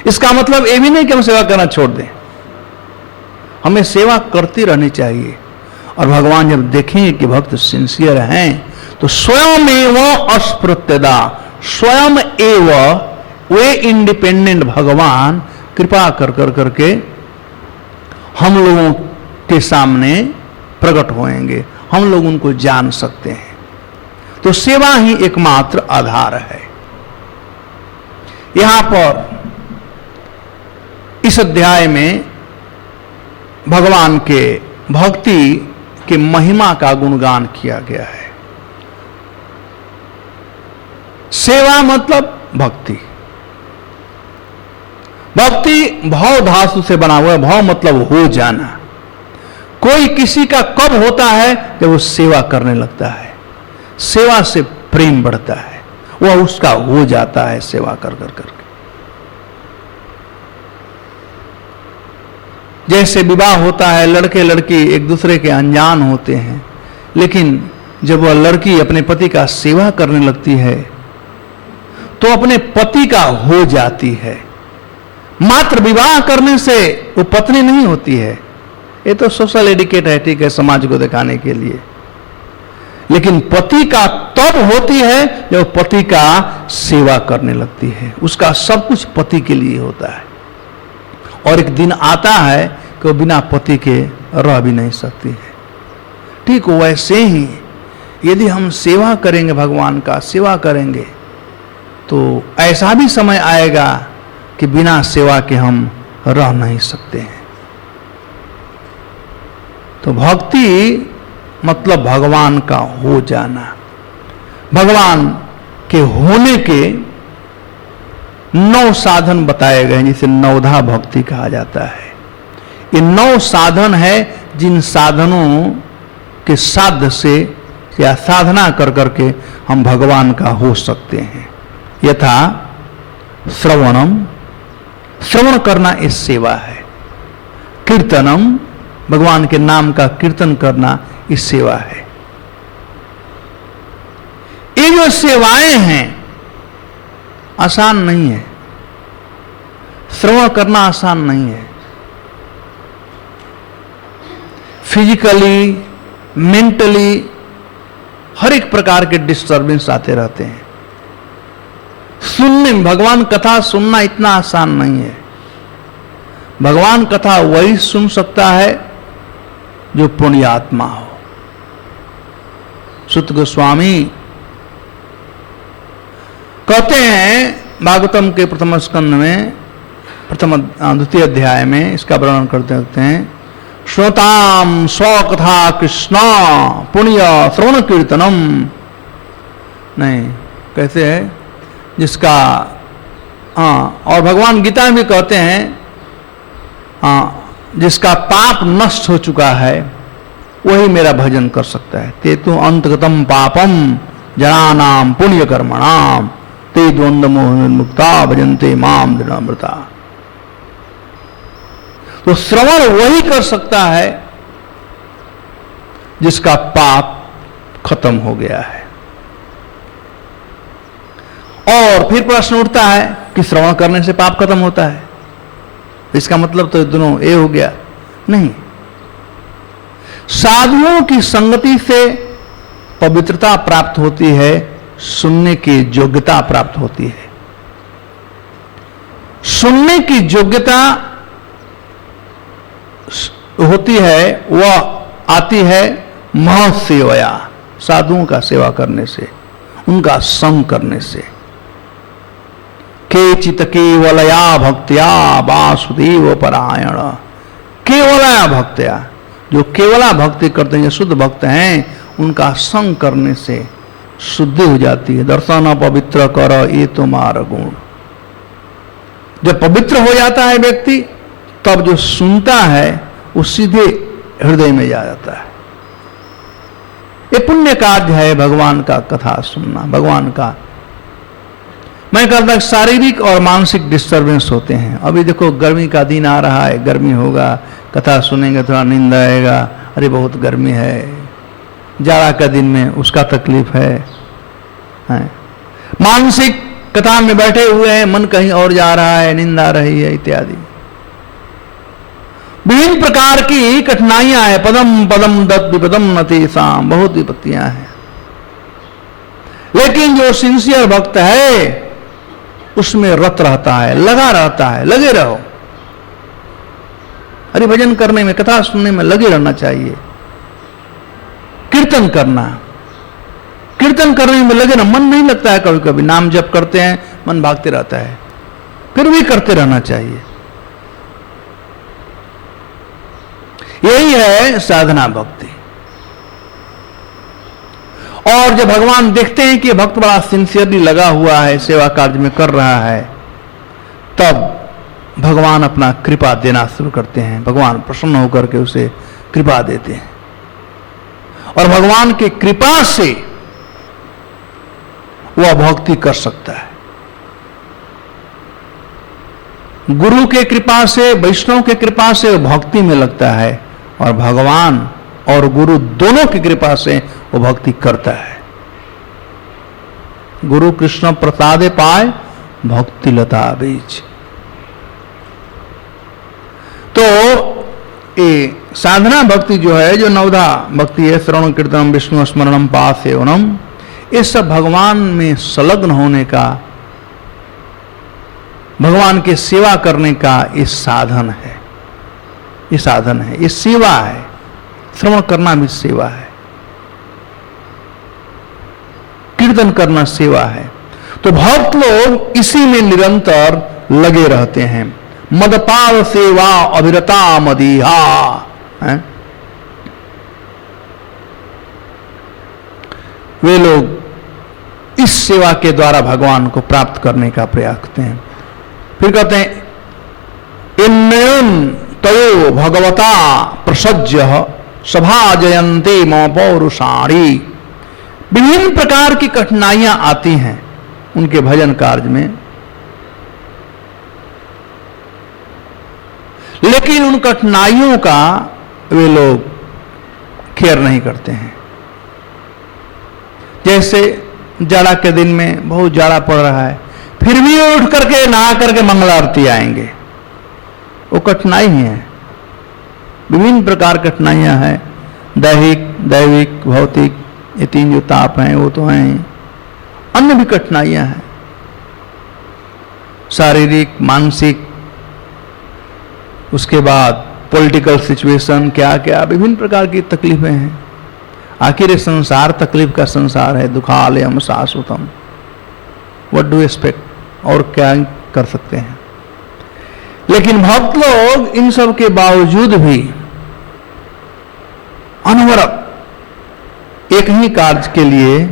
इसका मतलब ये भी नहीं कि हम सेवा करना छोड़ दें। हमें सेवा करती रहनी चाहिए, और भगवान जब देखेंगे कि भक्त सिंसियर हैं तो स्वयं एव अस्पृत्यदा, स्वयं एव वे इंडिपेंडेंट भगवान कृपा कर कर करके हम लोगों के सामने प्रकट होएंगे, हम लोग उनको जान सकते हैं। तो सेवा ही एकमात्र आधार है। यहां पर इस अध्याय में भगवान के भक्ति के महिमा का गुणगान किया गया है। सेवा मतलब भक्ति। भक्ति भाव धातु से बना हुआ है। भाव मतलब हो जाना। कोई किसी का कब होता है? जब वो सेवा करने लगता है, सेवा से प्रेम बढ़ता है, वह उसका हो जाता है सेवा कर कर करके। जैसे विवाह होता है, लड़के लड़की एक दूसरे के अनजान होते हैं, लेकिन जब वह लड़की अपने पति का सेवा करने लगती है तो अपने पति का हो जाती है। मात्र विवाह करने से वो पत्नी नहीं होती है। ये तो सोशल एडिकेट है, ठीक है, समाज को दिखाने के लिए। लेकिन पति का तब होती है जब पति का सेवा करने लगती है। उसका सब कुछ पति के लिए होता है। और एक दिन आता है कि वो बिना पति के रह भी नहीं सकती है। ठीक वैसे ही यदि हम सेवा करेंगे, भगवान का सेवा करेंगे, तो ऐसा भी समय आएगा कि बिना सेवा के हम रह नहीं सकते हैं। तो भक्ति मतलब भगवान का हो जाना। भगवान के होने के 9 साधन बताए गए हैं, जिसे नवधा भक्ति कहा जाता है। ये 9 साधन है जिन साधनों के साध्य से या साधना कर करके हम भगवान का हो सकते हैं। यथा श्रवणम, श्रवण करना इस सेवा है। कीर्तनम, भगवान के नाम का कीर्तन करना इस सेवा है। ये जो सेवाएं हैं आसान नहीं है। श्रवण करना आसान नहीं है। फिजिकली, मेंटली हर एक प्रकार के डिस्टर्बेंस आते रहते हैं। सुनने, भगवान कथा सुनना इतना आसान नहीं है। भगवान कथा वही सुन सकता है जो पुण्यात्मा हो। सुत गोस्वामी कहते हैं भागवतम के प्रथम स्कंद में द्वितीय अध्याय में इसका वर्णन करते रहते हैं, श्रोताम स्वकथा कृष्ण पुण्य श्रवण कीर्तनम, नहीं कैसे है जिसका, और भगवान गीता में भी कहते हैं जिसका पाप नष्ट हो चुका है वही मेरा भजन कर सकता है। ते तो अंतगतम पापम जनानाम पुण्य कर्मणाम ते द्वंद्व मोह मुक्ता भजन्ते माम दृढ़ामृता। तो श्रवण वही कर सकता है जिसका पाप खत्म हो गया है। और फिर प्रश्न उठता है कि श्रवण करने से पाप खत्म होता है, इसका मतलब तो दोनों ए हो गया, नहीं। साधुओं की संगति से पवित्रता प्राप्त होती है, सुनने की योग्यता प्राप्त होती है। सुनने की योग्यता होती है, वह आती है महसेवया, साधुओं का सेवा करने से, उनका संग करने से। केचित केवलया भक्त्या वासुदेव परायण, केवलया भक्त्या, जो केवला भक्ति करते हैं, शुद्ध भक्त हैं, उनका संग करने से शुद्धि हो जाती है। दर्शन पवित्र कर ये तुम्हारा गुण। जब पवित्र हो जाता है व्यक्ति, तब जो सुनता है वो सीधे हृदय में जा जाता है। ये पुण्य कार्य है भगवान का कथा सुनना, भगवान का। मैं कहता हूं शारीरिक और मानसिक डिस्टर्बेंस होते हैं। अभी देखो गर्मी का दिन आ रहा है, गर्मी होगा, कथा सुनेंगे थोड़ा नींद आएगा, अरे बहुत गर्मी है। जाड़ा का दिन में उसका तकलीफ है। मानसिक कथा में बैठे हुए हैं, मन कहीं और जा रहा है, नींद आ रही है इत्यादि। विभिन्न प्रकार की कठिनाइयां हैं। पदम पदम दत्त विपदम नतेषाम, बहुत विपत्तियां हैं। लेकिन जो सिंसियर भक्त है उसमें रत रहता है, लगा रहता है। लगे रहो, हरि भजन करने में, कथा सुनने में लगे रहना चाहिए। कीर्तन करना, कीर्तन करने में लगे ना, मन नहीं लगता है कभी कभी, नाम जप करते हैं मन भागते रहता है, फिर भी करते रहना चाहिए। यही है साधना भक्ति। और जब भगवान देखते हैं कि भक्त बड़ा सिंसियरली लगा हुआ है, सेवा कार्य में कर रहा है, तब भगवान अपना कृपा देना शुरू करते हैं। भगवान प्रसन्न होकर के उसे कृपा देते हैं, और भगवान की कृपा से वह भक्ति कर सकता है। गुरु के कृपा से, वैष्णव के कृपा से वो भक्ति में लगता है, और भगवान और गुरु दोनों की कृपा से वो भक्ति करता है। गुरु कृष्ण प्रसादे पाए भक्ति लता बीज। तो ये साधना भक्ति जो है, जो नवधा भक्ति है, श्रवण कीर्तनम विष्णु स्मरणम पास सेवनम, ये सब भगवान में संलग्न होने का, भगवान की सेवा करने का ये साधन है। ये साधन है, ये सेवा है। श्रवण करना भी सेवा है, कीर्तन करना सेवा है। तो भक्त लोग इसी में निरंतर लगे रहते हैं। मदपाद सेवा अभिरता मदीहा, वे लोग इस सेवा के द्वारा भगवान को प्राप्त करने का प्रयास करते हैं। फिर कहते हैं इन्नयन तयो भगवता प्रसज्य सभा जयंते मो पौरुषाणी। विभिन्न प्रकार की कठिनाइयां आती हैं उनके भजन कार्य में, लेकिन उन कठिनाइयों का वे लोग केयर नहीं करते हैं। जैसे जाड़ा के दिन में बहुत जाड़ा पड़ रहा है, फिर भी उठ करके नहा करके मंगल आरती आएंगे, वो कठिनाई है। विभिन्न प्रकार कठिनाइयां हैं, दैहिक, दैविक, भौतिक, ये तीन जो ताप हैं वो तो हैं। अन्य भी कठिनाइयां हैं, शारीरिक, मानसिक, उसके बाद पॉलिटिकल सिचुएशन, क्या क्या विभिन्न प्रकार की तकलीफें हैं। आखिर ये संसार तकलीफ का संसार है। दुखालयम शाश्वतम, व्हाट डू एक्सपेक्ट, और क्या कर सकते हैं। लेकिन भक्त लोग इन सब के बावजूद भी अनवरत एक ही कार्य के लिए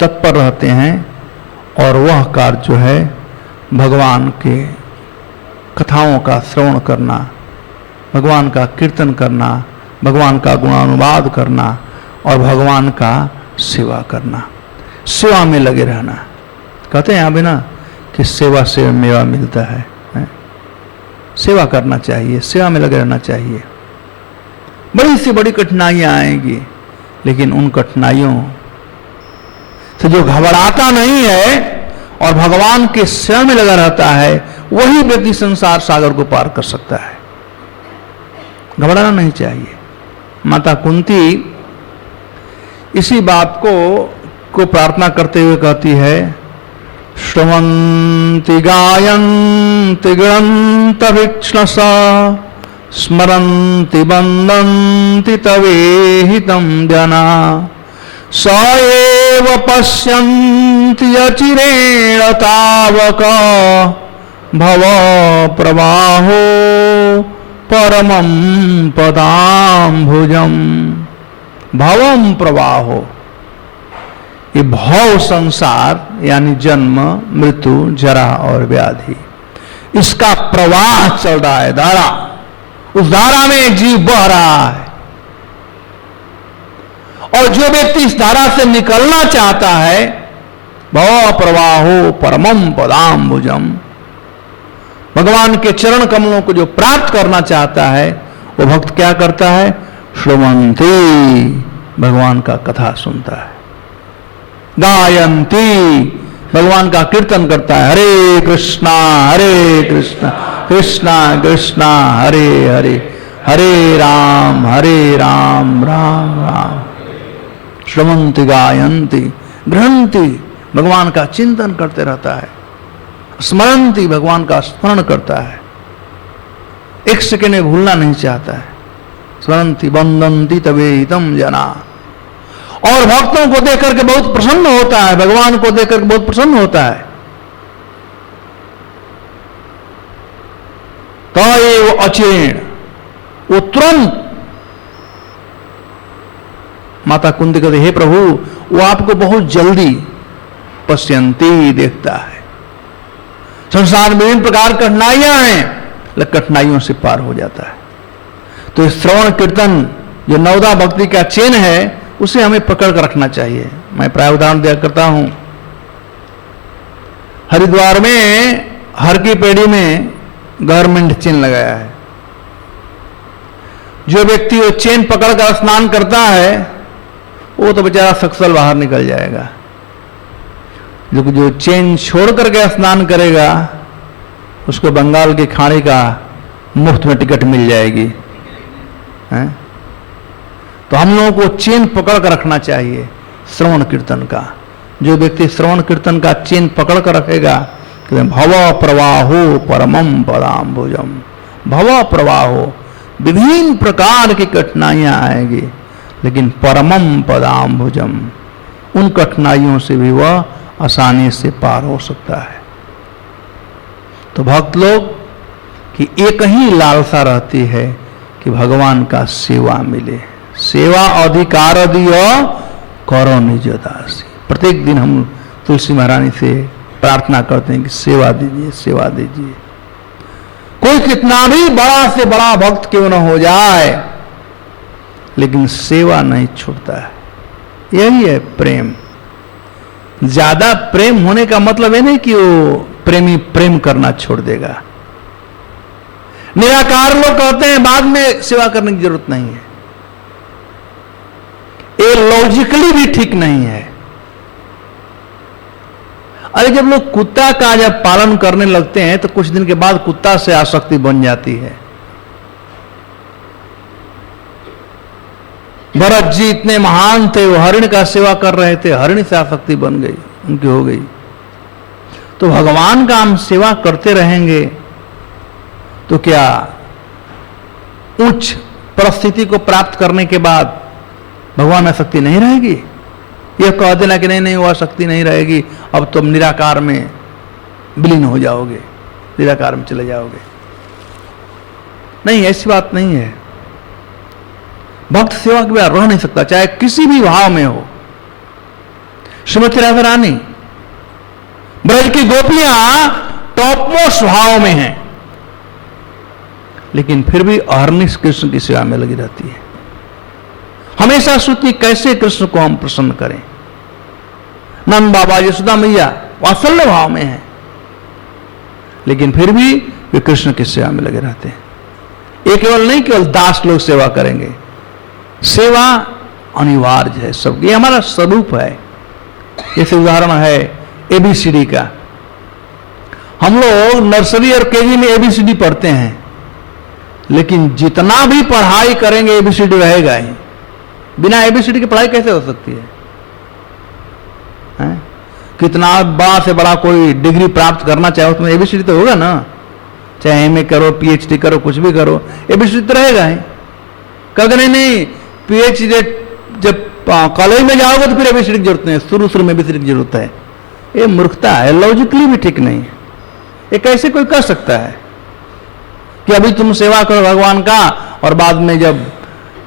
तत्पर रहते हैं, और वह कार्य जो है भगवान के कथाओं का श्रवण करना, भगवान का कीर्तन करना, भगवान का गुणानुवाद करना और भगवान का सेवा करना, सेवा में लगे रहना। कहते हैं यहाँ भी ना कि सेवा से मेवा मिलता है। सेवा करना चाहिए, सेवा में लगे रहना चाहिए। बड़ी से बड़ी कठिनाइयां आएंगी, लेकिन उन कठिनाइयों से जो घबराता नहीं है और भगवान के सेवा में लगा रहता है, वही व्यक्ति संसार सागर को पार कर सकता है। घबराना नहीं चाहिए। माता कुंती इसी बात को प्रार्थना करते हुए कहती है, श्रवन्ति गायन्ति गृह्णन्ति वीक्ष्णसा स्मरन्ति वन्दन्ति तवेहितं जना स एव पश्यन्ति अचिरेण तावक भव प्रवाहो परमं पदाम्भुजम्। भवम प्रवाहो, ये भव संसार यानी जन्म, मृत्यु, जरा और व्याधि, इसका प्रवाह चल रहा है, धारा। उस धारा में जीव बह रहा है, और जो व्यक्ति इस धारा से निकलना चाहता है, भव प्रवाहो परमं पदाम्बुजम, भगवान के चरण कमलों को जो प्राप्त करना चाहता है, वो भक्त क्या करता है? श्रवन्ति, भगवान का कथा सुनता है। गायन्ति, भगवान का कीर्तन करता है। हरे कृष्णा कृष्णा कृष्णा हरे हरे, हरे राम राम राम। श्रवन्ति गायन्ति, गृह्णन्ति, भगवान का चिंतन करते रहता है। स्मरन्ति, भगवान का स्मरण करता है, एक सेकेंड में भूलना नहीं चाहता है। स्मरन्ति वन्दन्ति तवेहितं जना, और भक्तों को देख करके बहुत प्रसन्न होता है, भगवान को देख करके बहुत प्रसन्न होता है। तो ये वो अचेण, वो तुरंत माता कुंती कहते, हे प्रभु, वो आपको बहुत जल्दी पश्यन्ति, देखता है। संसार में विभिन्न प्रकार कठिनाइयां हैं, लेकिन कठिनाइयों से पार हो जाता है। तो श्रवण कीर्तन जो नवदा भक्ति का चेन है, उसे हमें पकड़ कर रखना चाहिए। मैं प्राय उदाहरण दिया करता हूं। हरिद्वार में हर की पेड़ी में गवर्नमेंट चेन लगाया है। जो व्यक्ति वो चेन पकड़कर स्नान करता है, वो तो बेचारा सक्सल बाहर निकल जाएगा। जो चेन छोड़ करके स्नान करेगा, उसको बंगाल की खाड़ी का मुफ्त में टिकट मिल जाएगी। हैं? तो हम लोगों को चेन पकड़ कर रखना चाहिए श्रवण कीर्तन का। जो व्यक्ति श्रवण कीर्तन का चेन पकड़ कर रखेगा, भव प्रवाहो परमं पदाम्बुजम। भव प्रवाहो, विभिन्न प्रकार की कठिनाइयां आएगी, लेकिन परमं पदाम्बुजम, उन कठिनाइयों से भी वह आसानी से पार हो सकता है। तो भक्त लोग की एक ही लालसा रहती है कि भगवान का सेवा मिले। सेवा अधिकार दियो करो निज दासी। प्रत्येक दिन हम तुलसी महारानी से प्रार्थना करते हैं कि सेवा दीजिए, सेवा दीजिए। कोई कितना भी बड़ा से बड़ा भक्त क्यों न हो जाए, लेकिन सेवा नहीं छूटता है। यही है प्रेम। ज्यादा प्रेम होने का मतलब है नहीं कि वो प्रेमी प्रेम करना छोड़ देगा। निराकार लोग कहते हैं बाद में सेवा करने की जरूरत नहीं है। ये लॉजिकली भी ठीक नहीं है। अरे जब लोग कुत्ता का जब पालन करने लगते हैं, तो कुछ दिन के बाद कुत्ता से आसक्ति बन जाती है। भरत जी इतने महान थे, वो हरिण का सेवा कर रहे थे, हरिण से आसक्ति बन गई, उनकी हो गई। तो भगवान का हम सेवा करते रहेंगे तो क्या उच्च परिस्थिति को प्राप्त करने के बाद भगवान में शक्ति नहीं रहेगी? यह कह देना कि नहीं वह शक्ति नहीं रहेगी, अब तुम निराकार में विलीन हो जाओगे, निराकार में चले जाओगे। नहीं, ऐसी बात नहीं है। भक्त सेवा के बिना रह नहीं सकता, चाहे किसी भी भाव में हो। श्रीमती राधा रानी, ब्रज की गोपियां टॉप मोस्ट भाव में हैं, लेकिन फिर भी अहर्निश कृष्ण की सेवा में लगी रहती है। हमेशा सोचती कैसे कृष्ण को हम प्रसन्न करें। नंद बाबा, यशोदा मैया वात्सल्य भाव में है, लेकिन फिर भी वे कृष्ण की सेवा में लगे रहते हैं। ये केवल नहीं केवल दास लोग सेवा करेंगे, सेवा अनिवार्य है सबकी, ये हमारा स्वरूप है। जैसे उदाहरण है एबीसीडी का। हम लोग नर्सरी और केजी में एबीसीडी पढ़ते हैं, लेकिन जितना भी पढ़ाई करेंगे एबीसीडी रहेगा ही। बिना एबीसीडी की पढ़ाई कैसे हो सकती है? कितना बड़ा से बड़ा कोई डिग्री प्राप्त करना चाहे उसमें एबीसीडी तो होगा ना। चाहे एमए करो, पीएचडी करो, कुछ भी करो, एबीसीडी तो रहेगा ही। कभी नहीं पीएचडी जब कॉलेज में जाओगे तो फिर एबीसीडी की जरूरत नहीं है, शुरू में एबीसीडी की जरूरत है। ये मूर्खता है, लॉजिकली भी ठीक नहीं है। ये कैसे कोई कर सकता है कि अभी तुम सेवा करो भगवान का और बाद में जब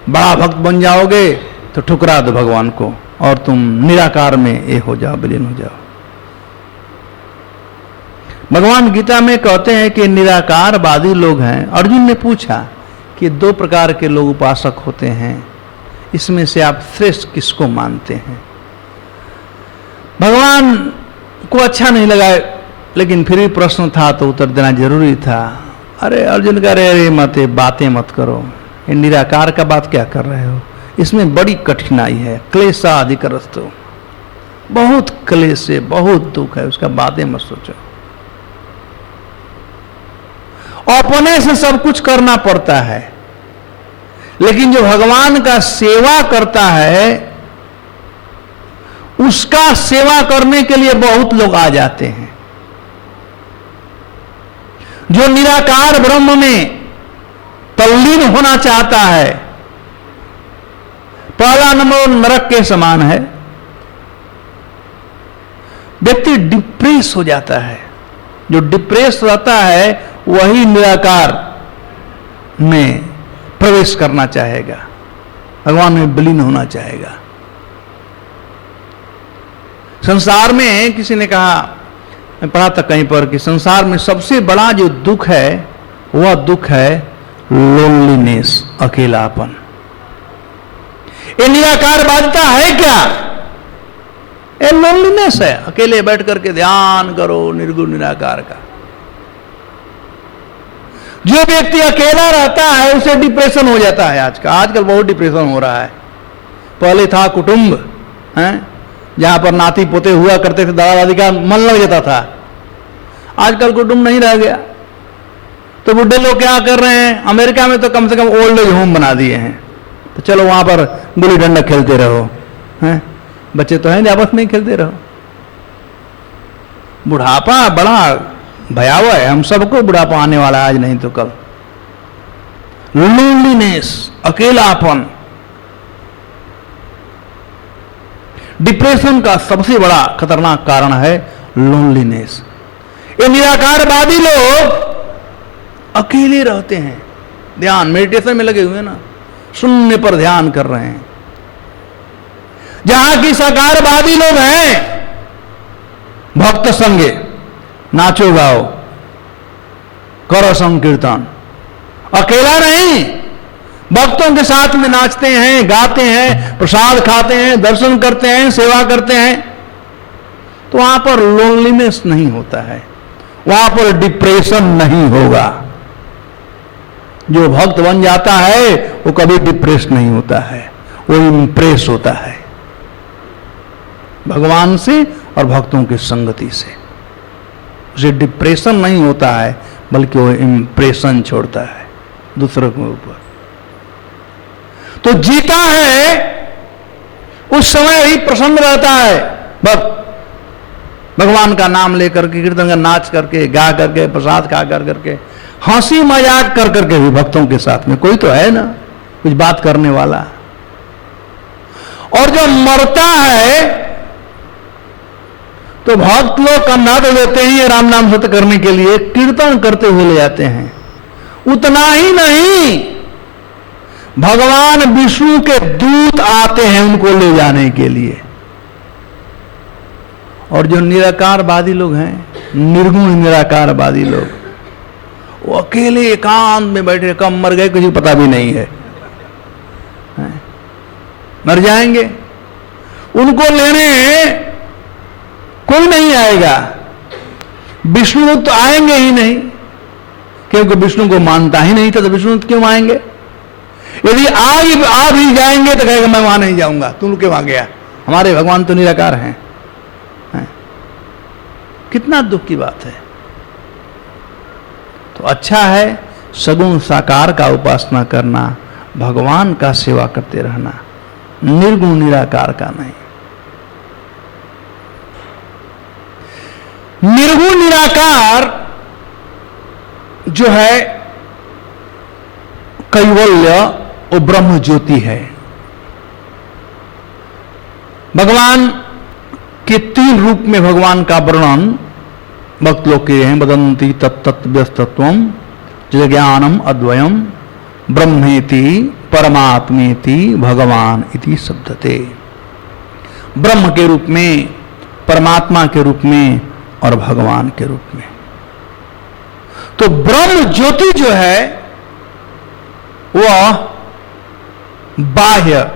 बड़ा भक्त बन जाओगे तो ठुकरा दो भगवान को और तुम निराकार में ये हो जाओ, विलीन हो जाओ। भगवान गीता में कहते हैं कि निराकारवादी लोग हैं। अर्जुन ने पूछा कि दो प्रकार के लोग उपासक होते हैं, इसमें से आप श्रेष्ठ किसको मानते हैं? भगवान को अच्छा नहीं लगा, लेकिन फिर भी प्रश्न था तो उत्तर देना जरूरी था। अरे अर्जुन कह रहे, अरे मत बातें मत करो, ये निराकार का बात क्या कर रहे हो? इसमें बड़ी कठिनाई है, क्लेशाधिकरस्तु, बहुत क्लेश है, बहुत दुख है, उसका बातें मत सोचो। अपने से सब कुछ करना पड़ता है, लेकिन जो भगवान का सेवा करता है उसका सेवा करने के लिए बहुत लोग आ जाते हैं। जो निराकार ब्रह्म में तल्लीन होना चाहता है, पहला नंबर नरक के समान है। व्यक्ति डिप्रेस हो जाता है। जो डिप्रेस रहता है वही निराकार में प्रवेश करना चाहेगा, भगवान में विलीन होना चाहेगा। संसार में किसी ने कहा, मैं पढ़ा था कहीं पर, कि संसार में सबसे बड़ा जो दुख है वह दुख है लोनलीनेस, अकेलापन। ये निराकारवादिता है क्या? ये लोनलीनेस है। अकेले बैठ करके ध्यान करो निर्गुण निराकार का। जो व्यक्ति अकेला रहता है उसे डिप्रेशन हो जाता है। आजकल बहुत डिप्रेशन हो रहा है। पहले था कुटुंब, जहां पर नाती पोते हुआ करते थे, दादा दादी का मन लग जाता था। आजकल कुटुंब नहीं रह गया, तो बुढ़े लोग क्या कर रहे हैं? अमेरिका में तो कम से कम ओल्ड एज होम बना दिए हैं, तो चलो वहां पर गुल्ली डंडा खेलते रहो, हैं? बच्चे तो हैं, आपस में ही खेलते रहो। बुढ़ापा बड़ा भयावह है, हम सबको बुढ़ापा आने वाला है, आज नहीं तो कल। लोनलीनेस, अकेलापन, डिप्रेशन का सबसे बड़ा खतरनाक कारण है लोनलीनेस। ये निराकारवादी लोग अकेले रहते हैं, ध्यान मेडिटेशन में लगे हुए ना, शून्य पर ध्यान कर रहे हैं। जहां की साकारवादी लोग हैं, भक्त संगे, नाचो गाओ, करो संकीर्तन, अकेला नहीं, भक्तों के साथ में नाचते हैं, गाते हैं, प्रसाद खाते हैं, दर्शन करते हैं, सेवा करते हैं, तो वहां पर लोनलीनेस नहीं होता है, वहां पर डिप्रेशन नहीं होगा। जो भक्त बन जाता है वो कभी डिप्रेस नहीं होता है, वो इंप्रेस होता है भगवान से और भक्तों की संगति से। उसे डिप्रेशन नहीं होता है, बल्कि वो इंप्रेशन छोड़ता है दूसरों के ऊपर। तो जीता है उस समय ही प्रसन्न रहता है भक्त। भगवान का नाम लेकर के, कीर्तन का नाच करके, गा करके, प्रसाद खा कर करके, हंसी मजाक कर करके भी भक्तों के साथ में कोई तो है ना कुछ बात करने वाला। और जो मरता है तो भक्त लोग कंधा तो देते ही राम नाम सत्य करने के लिए, कीर्तन करते हुए ले जाते हैं। उतना ही नहीं, भगवान विष्णु के दूत आते हैं उनको ले जाने के लिए। और जो निराकारवादी लोग हैं, निर्गुण निराकारवादी लोग, वो अकेले एकांत में बैठे, कब मर गए किसी को पता भी नहीं है, मर जाएंगे, उनको लेने कोई नहीं आएगा। विष्णु तो आएंगे ही नहीं, क्योंकि विष्णु को मानता ही नहीं था, तो विष्णु क्यों आएंगे? यदि आ भी जाएंगे तो कहेगा मैं वहां नहीं जाऊंगा, तुम क्यों आ गया, हमारे भगवान तो निराकार हैं। कितना दुख की बात है। तो अच्छा है सगुण साकार का उपासना करना, भगवान का सेवा करते रहना, निर्गुण निराकार का नहीं। निर्गुण निराकार जो है कैवल्य, वो ब्रह्म ज्योति है। भगवान के 3 रूप में भगवान का वर्णन भक्त लोग किए हैं। वदन्ति तत्तत्व्यस्तत्वम जज्ञानम अद्वयम ब्रह्मेति परमात्मेति भगवान इति शब्दते। ब्रह्म के रूप में, परमात्मा के रूप में और भगवान के रूप में। तो ब्रह्म ज्योति जो है वह बाह्य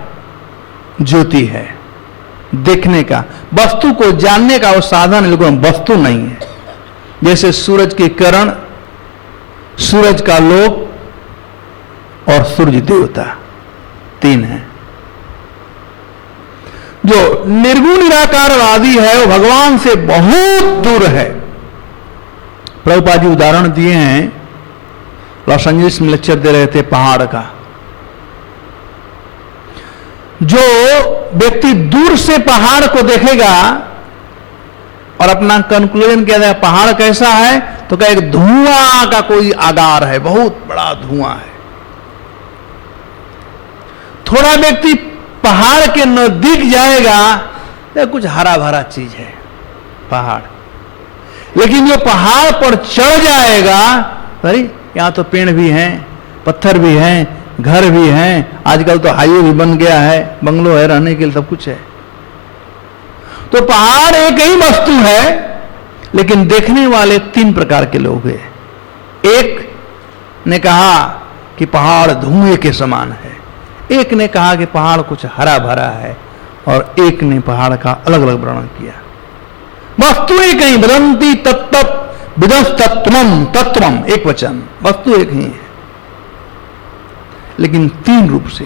ज्योति है, देखने का, वस्तु को जानने का वो साधन है, लेकिन वस्तु नहीं है। जैसे सूरज की किरण, सूरज का लोक और सूर्य देवता, 3 है। जो निर्गुण निराकारवादी है वो भगवान से बहुत दूर है। प्रभुपाद जी उदाहरण दिए हैं, लॉस एंजलिस में लेक्चर दे रहे थे पहाड़ का। जो व्यक्ति दूर से पहाड़ को देखेगा और अपना कंक्लूजन किया जाए पहाड़ कैसा है, तो क्या एक धुआं का कोई आगार है, बहुत बड़ा धुआं है। थोड़ा व्यक्ति पहाड़ के नजदीक जाएगा तो कुछ हरा भरा चीज है पहाड़, लेकिन जो पहाड़ पर चढ़ जाएगा, अरे यहां तो पेड़ भी हैं, पत्थर भी हैं, घर भी हैं, आजकल तो हाईवे भी बन गया है, बंगलो है, रहने के लिए सब कुछ है। तो पहाड़ एक ही वस्तु है, लेकिन देखने वाले 3 प्रकार के लोग हैं। एक ने कहा कि पहाड़ धुएं के समान है, एक ने कहा कि पहाड़ कुछ हरा भरा है, और एक ने पहाड़ का अलग अलग वर्णन किया। वस्तु एक ही, वदन्ति तत्तत् विदस्तत्वम तत्वम, एक वचन, वस्तु एक ही है, लेकिन 3 रूप से।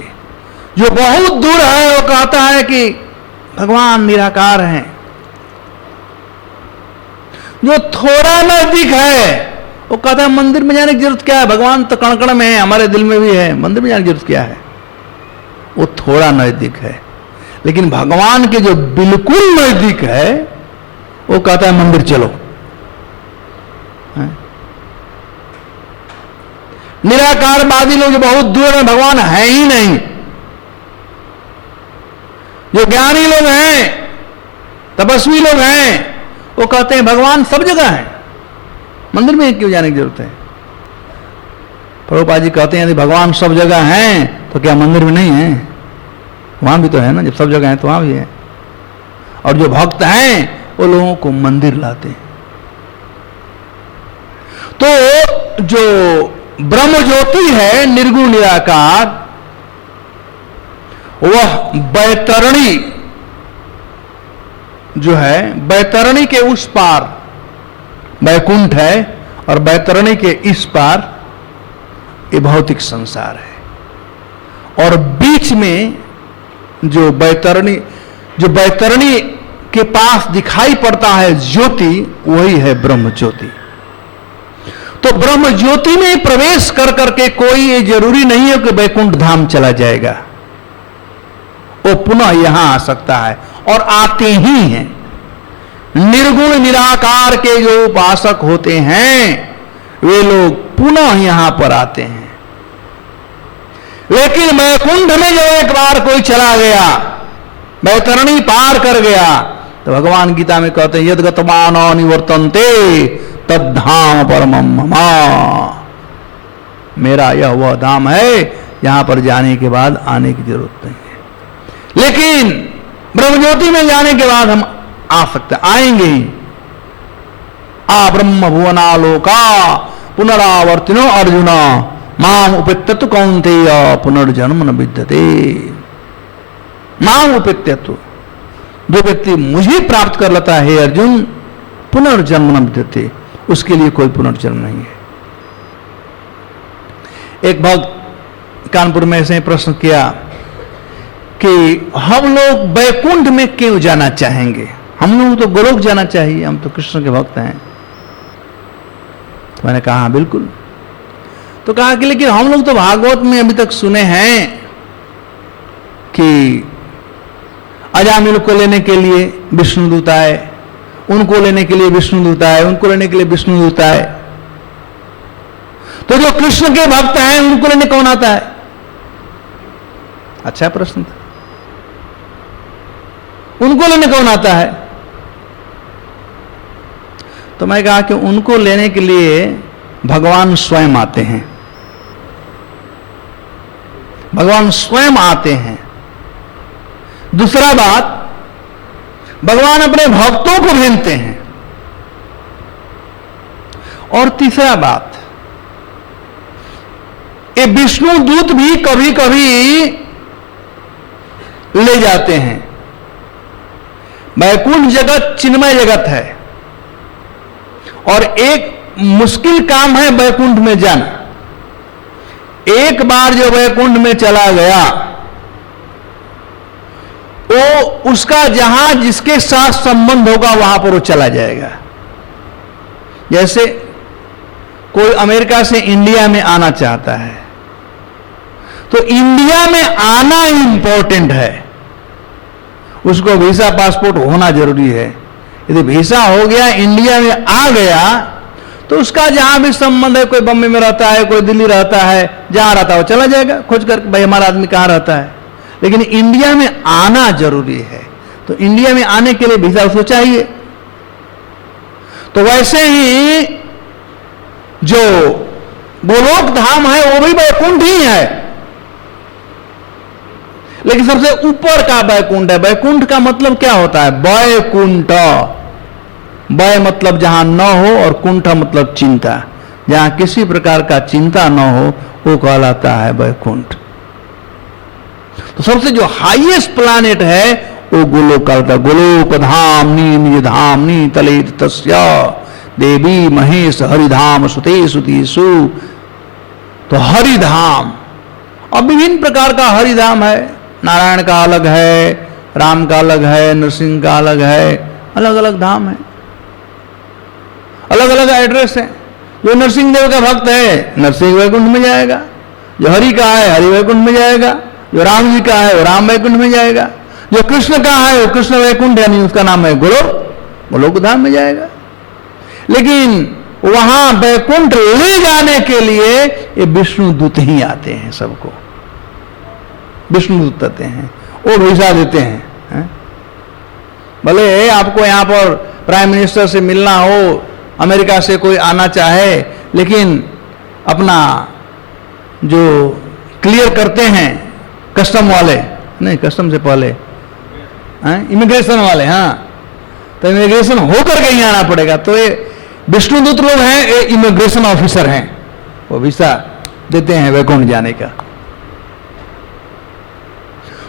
जो बहुत दूर है वो कहता है कि भगवान निराकार हैं। जो थोड़ा नजदीक है वो कहता है मंदिर में जाने की जरूरत क्या है, भगवान तो कण कण में है, हमारे दिल में भी है, मंदिर में जाने की जरूरत क्या है। वो थोड़ा नजदीक है, लेकिन भगवान के जो बिल्कुल नजदीक है वो कहता है मंदिर चलो। निराकारवादी लोग जो बहुत दूर में, भगवान है ही नहीं। जो ज्ञानी लोग हैं, तपस्वी लोग हैं, वो कहते हैं भगवान सब जगह है, मंदिर में क्यों जाने की जरूरत है। प्रभुपाद जी कहते हैं यदि भगवान सब जगह हैं तो क्या मंदिर में नहीं है, वहां भी तो है ना, जब सब जगह है तो वहां भी है। और जो भक्त हैं वो लोगों को मंदिर लाते हैं। तो जो ब्रह्म ज्योति है निर्गुण निराकार, वह बैतरणी जो है, बैतरणी के उस पार वैकुंठ है और बैतरणी के इस पार ये भौतिक संसार है। और बीच में जो बैतरणी के पास दिखाई पड़ता है ज्योति, वही है ब्रह्म ज्योति। तो ब्रह्म ज्योति में प्रवेश कर करके कोई ये जरूरी नहीं है कि वैकुंठ धाम चला जाएगा, वो पुनः यहां आ सकता है, और आते ही हैं। निर्गुण निराकार के जो उपासक होते हैं वे लोग पुनः यहां पर आते हैं। लेकिन वैकुंठ में जो एक बार कोई चला गया, वैतरणी पार कर गया, तो भगवान गीता में कहते हैं यद्गतमान निवर्तन्ते तद्धाम परमं मम। मेरा यह वह धाम है यहां पर जाने के बाद आने की जरूरत नहीं है। लेकिन ब्रह्मज्योति में जाने के बाद हम आ सकते, आएंगे ही। आ ब्रह्म भुवनालोका पुनरावर्तिनो अर्जुन माम उपेत्यतु कौन्तेय पुनर्जन्म न विद्यते। माम उपेत्यतु, जो व्यक्ति मुझे प्राप्त कर लेता है अर्जुन, पुनर्जन्म न विद्यते, उसके लिए कोई पुनर्जन्म नहीं है। एक भक्त कानपुर में ऐसे प्रश्न किया कि हम लोग वैकुंठ में क्यों जाना चाहेंगे, हम लोग तो गोलोक जाना चाहिए, हम तो कृष्ण के भक्त हैं। तो मैंने कहा हाँ बिल्कुल। तो कहा कि लेकिन हम लोग तो भागवत में अभी तक सुने हैं कि अजामिल को लेने के लिए विष्णुदूत आए, उनको लेने के लिए विष्णुदूत आए, उनको लेने के लिए विष्णुदूत आए। तो जो कृष्ण के भक्त हैं उनको लेने कौन आता है? अच्छा प्रश्न था, उनको लेने कौन आता है? तो मैं कहा कि उनको लेने के लिए भगवान स्वयं आते हैं, भगवान स्वयं आते हैं। दूसरा बात, भगवान अपने भक्तों को भेजते हैं। और तीसरा बात, ये विष्णु दूत भी कभी कभी ले जाते हैं। वैकुंठ जगत चिन्मय जगत है और एक मुश्किल काम है वैकुंठ में जाना। एक बार जो वैकुंठ में चला गया, वो उसका जहां जिसके साथ संबंध होगा वहां पर वो चला जाएगा। जैसे कोई अमेरिका से इंडिया में आना चाहता है तो इंडिया में आना इंपॉर्टेंट है, उसको वीजा पासपोर्ट होना जरूरी है। यदि वीजा हो गया, इंडिया में आ गया, तो उसका जहां भी संबंध है, कोई बम्बई में रहता है, कोई दिल्ली रहता है, जहां रहता है वो चला जाएगा खोज कर, भाई हमारा आदमी कहां रहता है। लेकिन इंडिया में आना जरूरी है, तो इंडिया में आने के लिए वीजा उसको चाहिए। तो वैसे ही जो गोलोक धाम है वो भी वैकुंठ ही है, लेकिन सबसे ऊपर का वैकुंठ है। वैकुंठ का मतलब क्या होता है? वैकुंठ, वै मतलब जहां न हो और कुंठ मतलब चिंता, जहां किसी प्रकार का चिंता न हो वो कहलाता है वैकुंठ। तो सबसे जो हाईएस्ट प्लैनेट है वो गोलोक कहलाता है। गोलोक धामनी निज धामनी तले तस्या देवी महेश हरिधाम सुते सुतीसु। तो हरिधाम, और विभिन्न प्रकार का हरिधाम है। नारायण का अलग है, राम का अलग है, नरसिंह का अलग है, अलग अलग धाम है, अलग अलग एड्रेस है। जो नरसिंह देव का भक्त है नरसिंह वैकुंठ में जाएगा, जो हरि का है हरि वैकुंठ में जाएगा, जो राम जी का है वो राम वैकुंठ में जाएगा, जो कृष्ण का है वो कृष्ण वैकुंठ यानी उसका नाम है गोलोक धाम में जाएगा। लेकिन वहां वैकुंठ ले जाने के लिए ये विष्णु दूत ही आते हैं, सबको विष्णु दूत आते हैं, वो वीजा देते हैं। भले आपको यहां पर प्राइम मिनिस्टर से मिलना हो, अमेरिका से कोई आना चाहे, लेकिन अपना जो क्लियर करते हैं कस्टम वाले, नहीं कस्टम से पहले इमिग्रेशन वाले, हाँ, तो इमिग्रेशन होकर के ही आना पड़ेगा। तो ये विष्णुदूत लोग हैं, ये इमिग्रेशन ऑफिसर हैं, वो वीजा देते हैं वैकुंठ जाने का।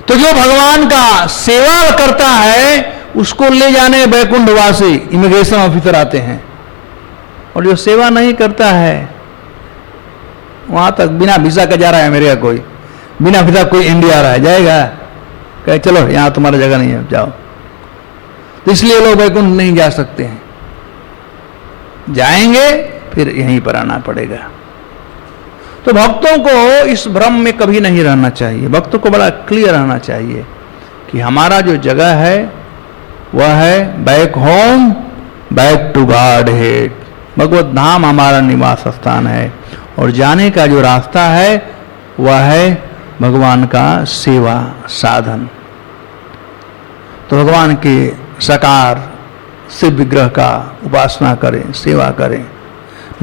तो जो भगवान का सेवा करता है उसको ले जाने वैकुंठवासी इमिग्रेशन ऑफिसर आते हैं, और जो सेवा नहीं करता है वहां तक बिना वीजा का जा रहा है। अमेरिका कोई बिना वीजा कोई इंडिया आ रहा है, जाएगा? कहे चलो यहां तुम्हारा जगह नहीं है, जाओ। तो इसलिए लोग वैकुंठ नहीं जा सकते हैं, जाएंगे फिर यहीं पर आना पड़ेगा। तो भक्तों को इस भ्रम में कभी नहीं रहना चाहिए। भक्तों को बड़ा क्लियर रहना चाहिए कि हमारा जो जगह है वह है back home, back to Godhead. भगवत धाम हमारा निवास स्थान है और जाने का जो रास्ता है वह है भगवान का सेवा साधन। तो भगवान के साकार शिव विग्रह का उपासना करें, सेवा करें,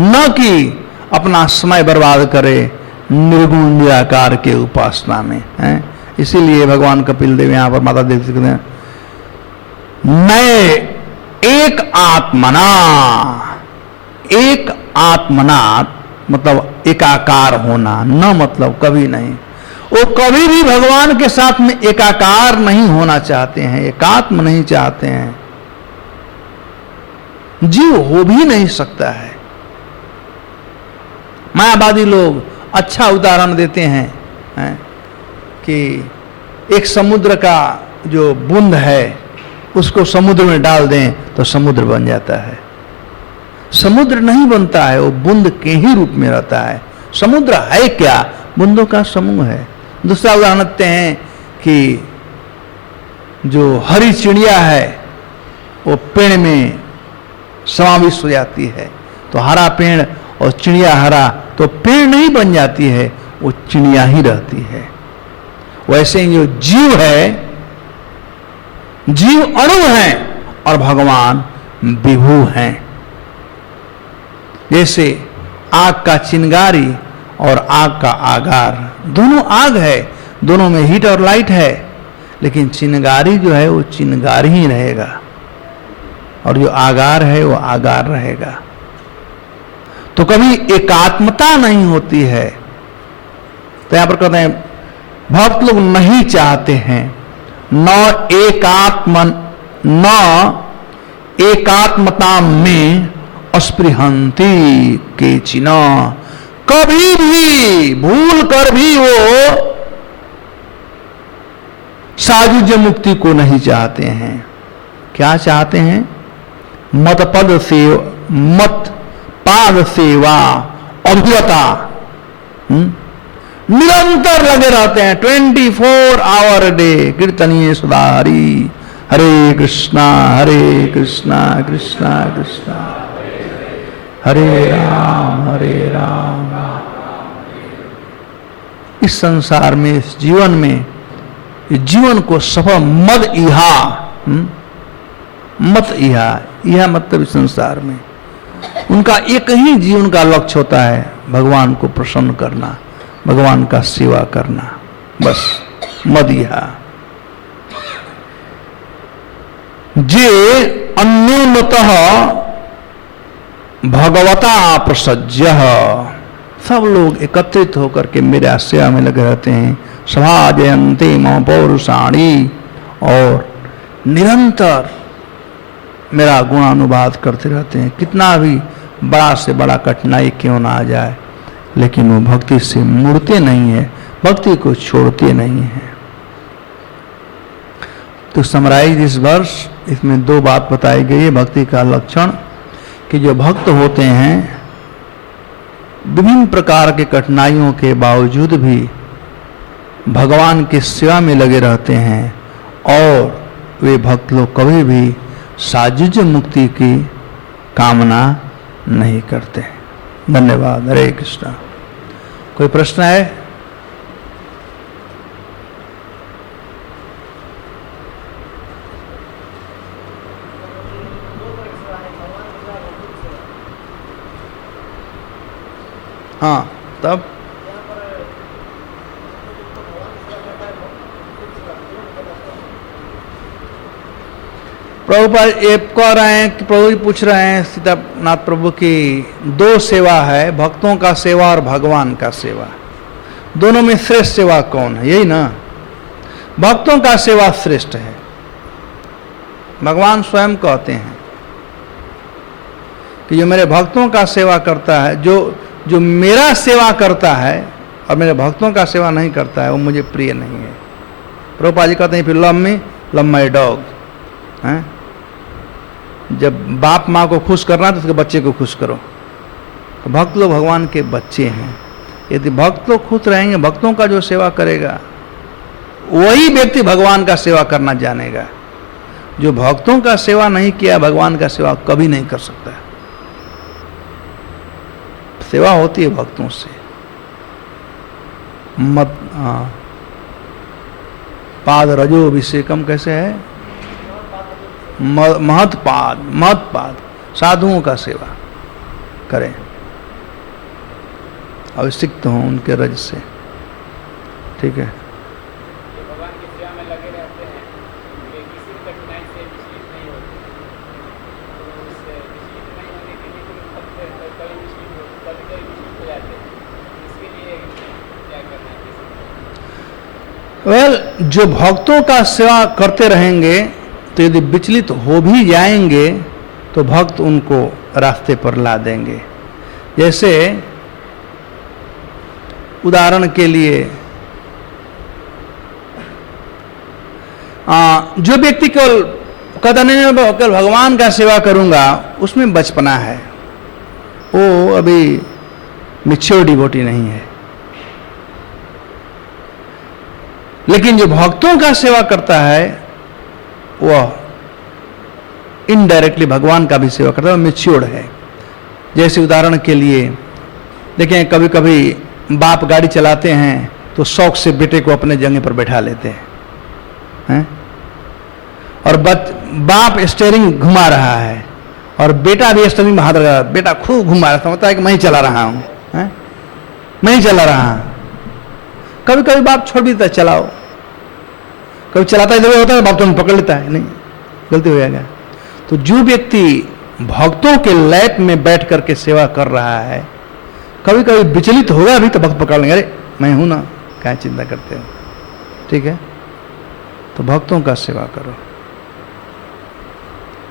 न कि अपना समय बर्बाद करें निर्गुण निराकार के उपासना में हैं। इसीलिए भगवान कपिल देव यहाँ पर माता देवी कहते हैं, मैं एक आत्मना मतलब एकाकार होना, न मतलब कभी नहीं। वो कभी भी भगवान के साथ में एकाकार नहीं होना चाहते हैं, एकात्म नहीं चाहते हैं। जीव हो भी नहीं सकता है। मायावादी लोग अच्छा उदाहरण देते हैं, कि एक समुद्र का जो बूंद है उसको समुद्र में डाल दें तो समुद्र बन जाता है। समुद्र नहीं बनता है, वो बूंद के ही रूप में रहता है। समुद्र है क्या? बूंदों का समूह है। दूसरा उदाहरण देते हैं कि जो हरी चिड़िया है वो पेड़ में समाविष्ट हो जाती है, तो हरा पेड़ और चिड़िया हरा, तो पेड़ नहीं बन जाती है, वो चिड़िया ही रहती है। वैसे ही जो जीव है, जीव अणु है और भगवान विभू हैं। जैसे आग का चिंगारी और आग का आगार, दोनों आग है, दोनों में हीट और लाइट है, लेकिन चिंगारी जो है वो चिंगारी ही रहेगा और जो आगार है वो आगार रहेगा। तो कभी एकात्मता नहीं होती है। तो यहां पर कहते हैं भक्त लोग नहीं चाहते हैं न एकात्मता में अस्पृहंती केचिन, कभी भी भूल कर भी वो सायुज्य मुक्ति को नहीं चाहते हैं। क्या चाहते हैं? मत पाद सेवा अभियता, निरंतर लगे रहते हैं 24 आवर डे कीर्तनीय सुधारी, हरे कृष्णा कृष्णा कृष्णा हरे राम। इस संसार में, इस जीवन में, इस जीवन को सफल मद इहा मतलब इस संसार में उनका एक ही जीवन का लक्ष्य होता है, भगवान को प्रसन्न करना, भगवान का सेवा करना, बस मद इहा। जे अन्योन्यतः भगवता प्रसज्य, सब लोग एकत्रित होकर के मेरे सेवा में लगे रहते हैं। सभा जयंती मम पौरुषाणी, और निरंतर मेरा गुणानुवाद करते रहते हैं। कितना भी बड़ा से बड़ा कठिनाई क्यों ना आ जाए, लेकिन वो भक्ति से मुड़ते नहीं है, भक्ति को छोड़ते नहीं है। तो समराइज इस वर्ष इसमें 2 बात बताई गई है भक्ति का लक्षण, कि जो भक्त होते हैं विभिन्न प्रकार के कठिनाइयों के बावजूद भी भगवान की सेवा में लगे रहते हैं, और वे भक्त लोग कभी भी सायुज्य मुक्ति की कामना नहीं करते। धन्यवाद। हरे कृष्णा। कोई प्रश्न है? हाँ, तब प्रभुपाद ये कह रहे हैं कि प्रभु जी पूछ रहे हैं सीतानाथ प्रभु की 2 सेवा है, भक्तों का सेवा और भगवान का सेवा। दोनों में श्रेष्ठ सेवा कौन है? यही ना, भक्तों का सेवा श्रेष्ठ है। भगवान स्वयं कहते हैं कि जो मेरे भक्तों का सेवा करता है, जो मेरा सेवा करता है और मेरे भक्तों का सेवा नहीं करता है, वो मुझे प्रिय नहीं है। प्रभुपाद जी कहते हैं फिर लव माई डॉग। हैं? जब बाप माँ को खुश करना तो उसके बच्चे को खुश करो। तो भक्त लोग भगवान के बच्चे हैं। यदि भक्त लोग खुश रहेंगे, भक्तों का जो सेवा करेगा, वही व्यक्ति भगवान का सेवा करना जानेगा। जो भक्तों का सेवा नहीं किया भगवान का सेवा कभी नहीं कर सकता। सेवा होती है भक्तों से। मत पाद रजो अभिषेकम कैसे है? महत्पाद साधुओं का सेवा करें, अभिषिक्त हों उनके रज से। ठीक है। भगवान की सेवा में लगे रहते हैं, किसी भी कठिनाई से विचलित नहीं होते। तो उससे विचलित नहीं होने के लिए कभी विचलित हो जाते हैं। इसके लिए क्या करना चाहिए? जो भक्तों का सेवा करते रहेंगे तो यदि विचलित हो भी जाएंगे तो भक्त उनको रास्ते पर ला देंगे। जैसे उदाहरण के लिए जो व्यक्ति केवल कहता नहीं मैं केवल भगवान का सेवा करूंगा, उसमें बचपना है, वो अभी मैच्योर डिवोटी नहीं है। लेकिन जो भक्तों का सेवा करता है वह इनडायरेक्टली भगवान का भी सेवा करता है, मैच्योर्ड है। जैसे उदाहरण के लिए देखें, कभी कभी बाप गाड़ी चलाते हैं तो शौक से बेटे को अपने जगह पर बैठा लेते हैं, और बाप स्टीयरिंग घुमा रहा है और बेटा भी स्टीयरिंग में हाथ लगा, बेटा खूब घुमा रहा, समझता है कि मैं ही चला रहा हूं, मैं ही चला रहा हूं। कभी कभी बाप छोड़ भी देता है, चलाओ। कभी चलाता इधर होता है, बाप तो पकड़ लेता है, नहीं गलती हो जाएगा। तो जो व्यक्ति भक्तों के लैप में बैठ करके सेवा कर रहा है, कभी कभी विचलित होगा भी तो भक्त पकड़ लेंगे, अरे मैं हूं ना, क्या चिंता करते हो। ठीक है। तो भक्तों का सेवा करो।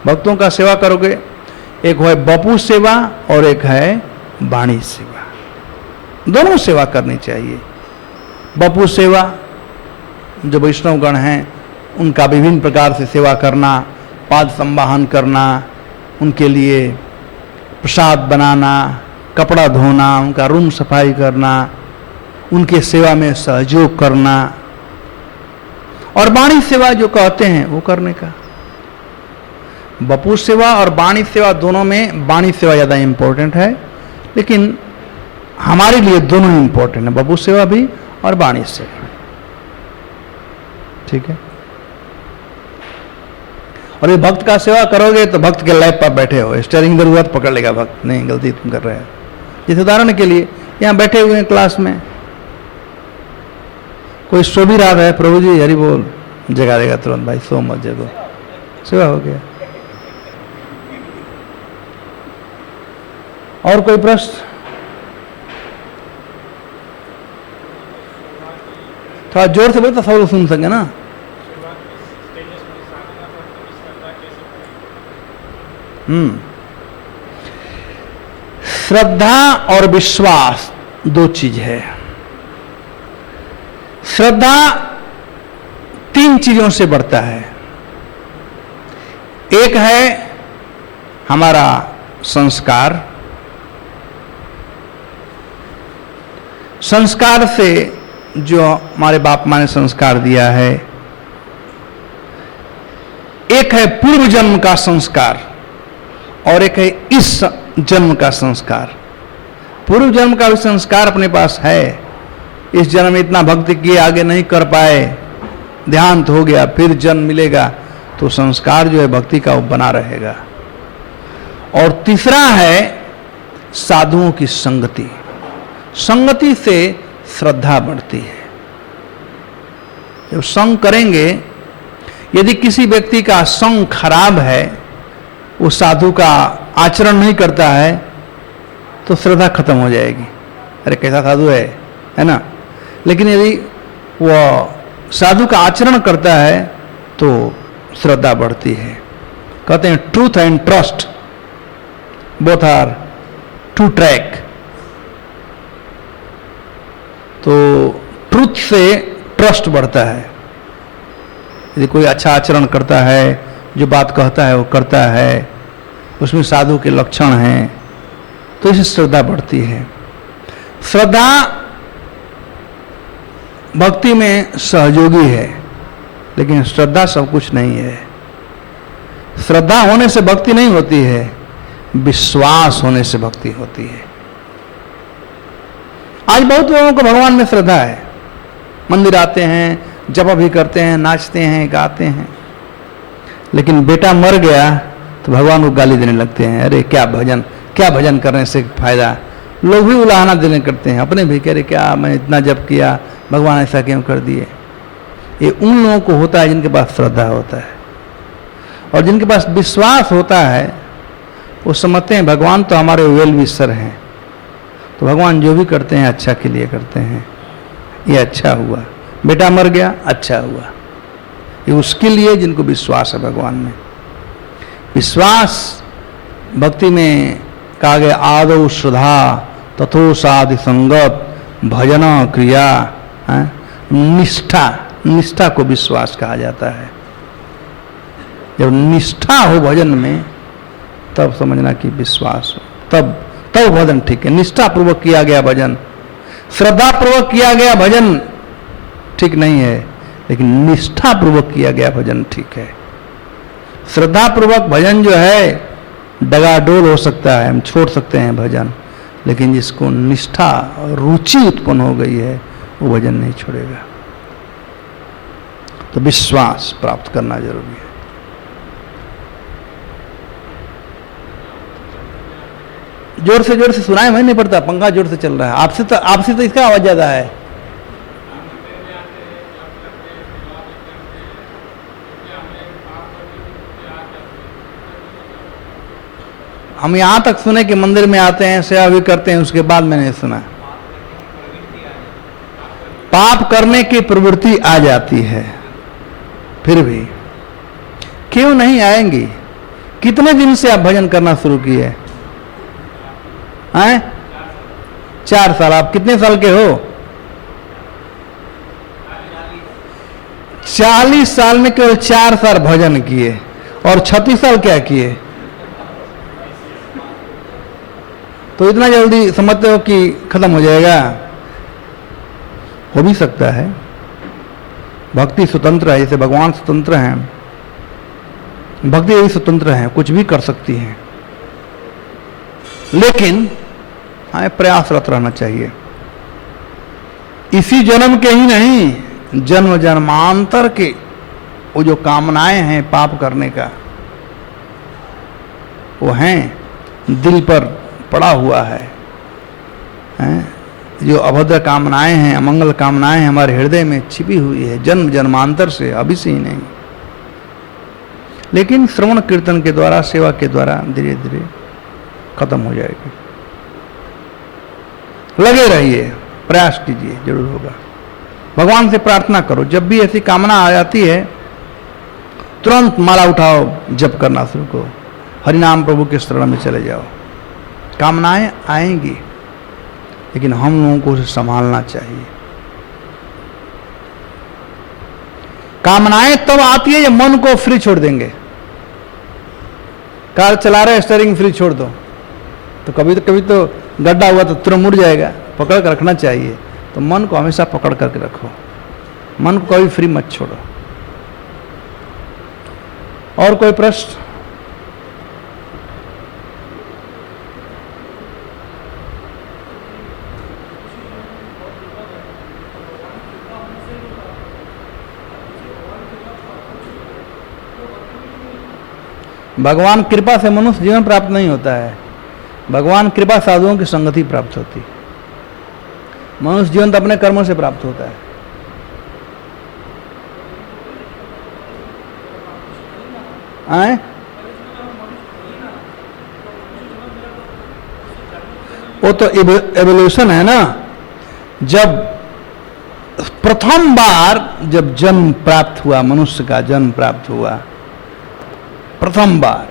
भक्तों का सेवा करोगे, एक है बपू सेवा और एक है वाणी सेवा। दोनों सेवा करनी चाहिए। बपू सेवा जो वैष्णवगण हैं उनका विभिन्न प्रकार से सेवा करना, पाद संवाहन करना, उनके लिए प्रसाद बनाना, कपड़ा धोना, उनका रूम सफाई करना, उनके सेवा में सहयोग करना, और वाणी सेवा जो कहते हैं वो करने का। बपू सेवा और वाणी सेवा दोनों में वाणी सेवा ज़्यादा इंपॉर्टेंट है, लेकिन हमारे लिए दोनों इंपॉर्टेंट है, बपू सेवा भी और वाणी सेवा। ठीक है। और ये भक्त का सेवा करोगे तो भक्त के लैब पर बैठे हो, स्टीयरिंग इधर हुआ तो पकड़ लेगा भक्त, नहीं गलती तुम कर रहे हो। जिस उदाहरण के लिए यहाँ बैठे हुए हैं क्लास में, कोई सो भी रहा है, प्रभु जी हरि बोल, जगा देगा तुरंत, भाई सो मत जगो, सेवा हो गया। और कोई प्रश्न? थोड़ा जोर से बोलो तो सब लोग सुन सके ना। श्रद्धा और विश्वास दो चीज है। श्रद्धा 3 चीजों से बढ़ता है। एक है हमारा संस्कार, संस्कार से जो हमारे बाप माँ ने संस्कार दिया है। एक है पूर्व जन्म का संस्कार और एक है इस जन्म का संस्कार। पूर्व जन्म का भी संस्कार अपने पास है, इस जन्म में इतना भक्ति किए आगे नहीं कर पाए, देहांत हो गया, फिर जन्म मिलेगा तो संस्कार जो है भक्ति का वो बना रहेगा। और तीसरा है साधुओं की संगति, संगति से श्रद्धा बढ़ती है। जब संग करेंगे, यदि किसी व्यक्ति का संग खराब है, वो साधु का आचरण नहीं करता है, तो श्रद्धा खत्म हो जाएगी, अरे कैसा साधु है ना। लेकिन यदि वह साधु का आचरण करता है तो श्रद्धा बढ़ती है। कहते हैं truth and trust both are two track. तो ट्रूथ से ट्रस्ट बढ़ता है। यदि कोई अच्छा आचरण करता है, जो बात कहता है वो करता है, उसमें साधु के लक्षण हैं, तो इससे श्रद्धा बढ़ती है। श्रद्धा भक्ति में सहयोगी है, लेकिन श्रद्धा सब कुछ नहीं है। श्रद्धा होने से भक्ति नहीं होती है, विश्वास होने से भक्ति होती है। आज बहुत लोगों को भगवान में श्रद्धा है, मंदिर आते हैं, जप भी करते हैं, नाचते हैं, गाते हैं, लेकिन बेटा मर गया तो भगवान को गाली देने लगते हैं। अरे क्या भजन करने से फायदा। लोग भी उलाहना देने करते हैं, अपने भी कह रहे क्या मैं इतना जप किया, भगवान ऐसा क्यों कर दिए। ये उन लोगों को होता है जिनके पास श्रद्धा होता है, और जिनके पास विश्वास होता है वो समझते हैं भगवान तो हमारे वेल विशर हैं, तो भगवान जो भी करते हैं अच्छा के लिए करते हैं। ये अच्छा हुआ, बेटा मर गया, अच्छा हुआ, ये उसके लिए जिनको विश्वास है भगवान में। विश्वास भक्ति में कहा गया आदौ श्रद्धा तथो साधि संगत भजन क्रिया, निष्ठा को विश्वास कहा जाता है। जब निष्ठा हो भजन में तब समझना कि विश्वास हो, तब भजन ठीक है। निष्ठा पूर्वक किया गया भजन, श्रद्धा पूर्वक किया गया भजन ठीक नहीं है, लेकिन निष्ठा पूर्वक किया गया भजन ठीक है। श्रद्धा पूर्वक भजन जो है डगाडोल हो सकता है, हम छोड़ सकते हैं भजन, लेकिन जिसको निष्ठा और रुचि उत्पन्न हो गई है वो भजन नहीं छोड़ेगा। तो विश्वास प्राप्त करना जरूरी है। जोर से सुनाए मैं नहीं पड़ता, पंखा जोर से चल रहा है। आपसे तो इसका आवाज ज्यादा है। हम यहां तक सुने कि मंदिर में आते हैं, सेवा भी करते हैं, उसके बाद मैंने सुना पाप करने की प्रवृत्ति आ जाती है। फिर भी क्यों नहीं आएंगी? कितने दिन से आप भजन करना शुरू किए हैं? 4 साल। आप कितने साल के हो? 40 साल में केवल 4 साल भजन किए, और 36 साल क्या किए? तो इतना जल्दी समझते हो कि खत्म हो जाएगा? हो भी सकता है। भक्ति स्वतंत्र है, जैसे भगवान स्वतंत्र हैं, भक्ति भी स्वतंत्र है, कुछ भी कर सकती है, लेकिन हमें प्रयासरत रहना चाहिए। इसी जन्म के ही नहीं, जन्म जन्मांतर के वो जो कामनाएं हैं पाप करने का, वो हैं, दिल पर पड़ा हुआ है, जो अभद्र कामनाएं हैं, अमंगल कामनाएं हैं, हमारे हृदय में छिपी हुई है जन्म जन्मांतर से, अभी से ही नहीं। लेकिन श्रवण कीर्तन के द्वारा, सेवा के द्वारा धीरे धीरे खत्म हो जाएगी। लगे रहिए, प्रयास कीजिए, जरूर होगा। भगवान से प्रार्थना करो, जब भी ऐसी कामना आ जाती है तुरंत माला उठाओ, जप करना शुरू करो, हरिनाम प्रभु के शरण में चले जाओ। कामनाएं आएंगी, लेकिन हम लोगों को उसे संभालना चाहिए। कामनाएं तब आती है जब मन को फ्री छोड़ देंगे। कार चला रहे, स्टीयरिंग फ्री छोड़ दो, तो कभी तो गड्ढा हुआ तो तुरंत मुड़ जाएगा। पकड़ कर रखना चाहिए। तो मन को हमेशा पकड़ करके रखो, मन को कभी फ्री मत छोड़ो। और कोई प्रश्न? भगवान कृपा से मनुष्य जीवन प्राप्त नहीं होता है। भगवान कृपा साधुओं की संगति प्राप्त होती है। मनुष्य जीवन तो अपने कर्मों से प्राप्त होता है। आए? वो तो एवोल्यूशन है ना। जब प्रथम बार जब जन्म प्राप्त हुआ, मनुष्य का जन्म प्राप्त हुआ प्रथम बार,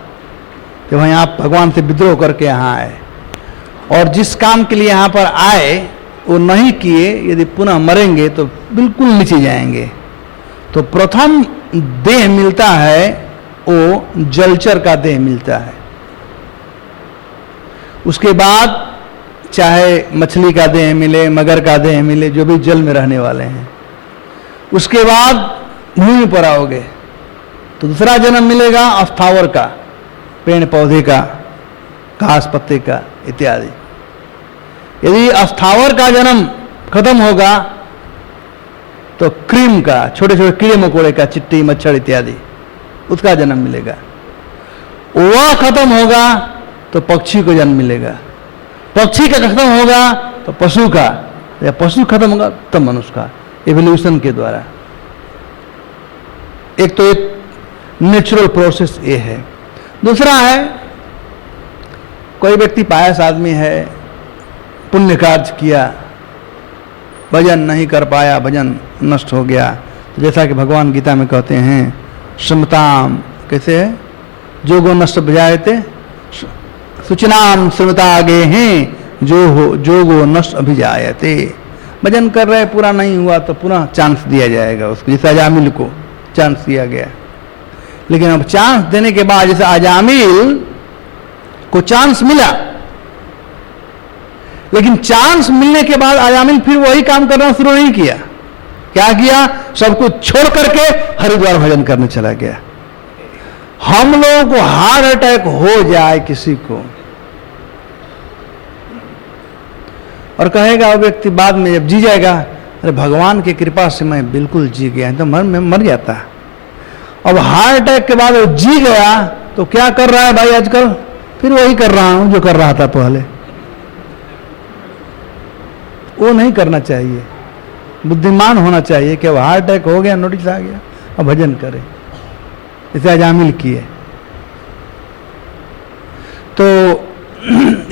जब यहाँ भगवान से विद्रोह करके यहाँ आए, और जिस काम के लिए यहाँ पर आए वो नहीं किए, यदि पुनः मरेंगे तो बिल्कुल नीचे जाएंगे। तो प्रथम देह मिलता है वो जलचर का देह मिलता है। उसके बाद चाहे मछली का देह मिले, मगर का देह मिले, जो भी जल में रहने वाले हैं, उसके बाद भूमि पर आओगे तो दूसरा जन्म मिलेगा अस्थावर का, पेड़ पौधे का, घास पत्ते का इत्यादि। यदि अस्थावर का जन्म खत्म होगा तो क्रीम का, छोटे छोटे कीड़े मकोड़े का, चिट्टी मच्छर इत्यादि, उसका जन्म मिलेगा। वह खत्म होगा तो पक्षी को जन्म मिलेगा, पक्षी का खत्म होगा तो पशु का, या पशु खत्म होगा तब मनुष्य का, एवोल्यूशन के द्वारा। एक तो एक नेचुरल प्रोसेस ये है। दूसरा है, कोई व्यक्ति पायस आदमी है, पुण्य कार्य किया, भजन नहीं कर पाया, भजन नष्ट हो गया, तो जैसा कि भगवान गीता में कहते हैं, श्रमताम, कैसे है, जोगो नष्ट बजायते सूचनाम श्रमता आगे हैं, जो हो जोगो नष्ट अभिजायते। भजन कर रहे, पूरा नहीं हुआ तो पुनः चांस दिया जाएगा उसको, जैसे अजामिल को चांस दिया गया। लेकिन अब चांस देने के बाद, जैसे अजामिल को चांस मिला, लेकिन चांस मिलने के बाद अजामिल फिर वही काम करना शुरू नहीं किया। क्या किया? सब कुछ छोड़ करके हरिद्वार भजन करने चला गया। हम लोगों को हार्ट अटैक हो जाए किसी को, और कहेगा वो व्यक्ति बाद में जब जी जाएगा, अरे भगवान की कृपा से मैं बिल्कुल जी गया, तो मर जाता। अब हार्ट अटैक के बाद वो जी गया तो क्या कर रहा है भाई आजकल? फिर वही कर रहा हूं जो कर रहा था पहले। वो नहीं करना चाहिए, बुद्धिमान होना चाहिए कि अब हार्ट अटैक हो गया, नोटिस आ गया, अब भजन करे, इसे अजामिल किए। तो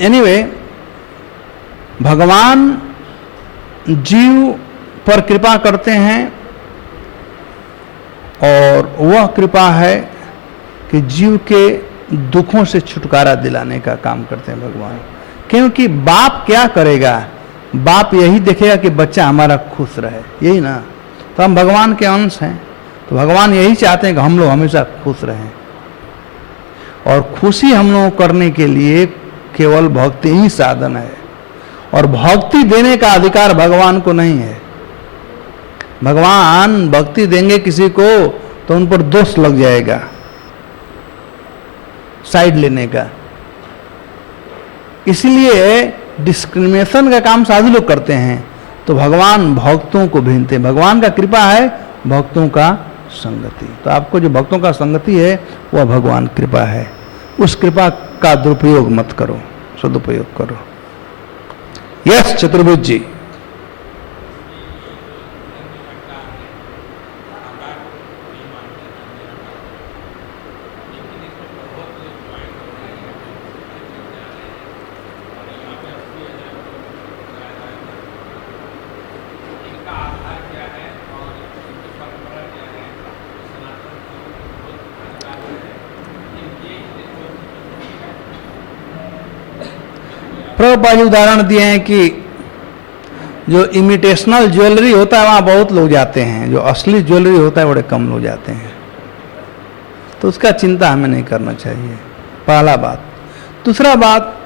एनीवे, भगवान जीव पर कृपा करते हैं, और वह कृपा है कि जीव के दुखों से छुटकारा दिलाने का काम करते हैं भगवान। क्योंकि बाप क्या करेगा? बाप यही देखेगा कि बच्चा हमारा खुश रहे, यही ना। तो हम भगवान के अंश हैं, तो भगवान यही चाहते हैं कि हम लोग हमेशा खुश रहें। और खुशी हम लोग करने के लिए केवल भक्ति ही साधन है, और भक्ति देने का अधिकार भगवान को नहीं है। भगवान भक्ति देंगे किसी को तो उन पर दोष लग जाएगा, साइड लेने का। इसलिए डिस्क्रिमिनेशन का काम साधु लोग करते हैं, तो भगवान भक्तों को भेजते हैं। भगवान का कृपा है भक्तों का संगति। तो आपको जो भक्तों का संगति है वह भगवान कृपा है। उस कृपा का दुरुपयोग मत करो, सदुपयोग करो। यस चतुर्भुज जी। प्रभुपाद जी उदाहरण दिए हैं कि जो इमिटेशनल ज्वेलरी होता है वहाँ बहुत लोग जाते हैं, जो असली ज्वेलरी होता है बड़े कम लोग जाते हैं। तो उसका चिंता हमें नहीं करना चाहिए, पहला बात। दूसरा बात,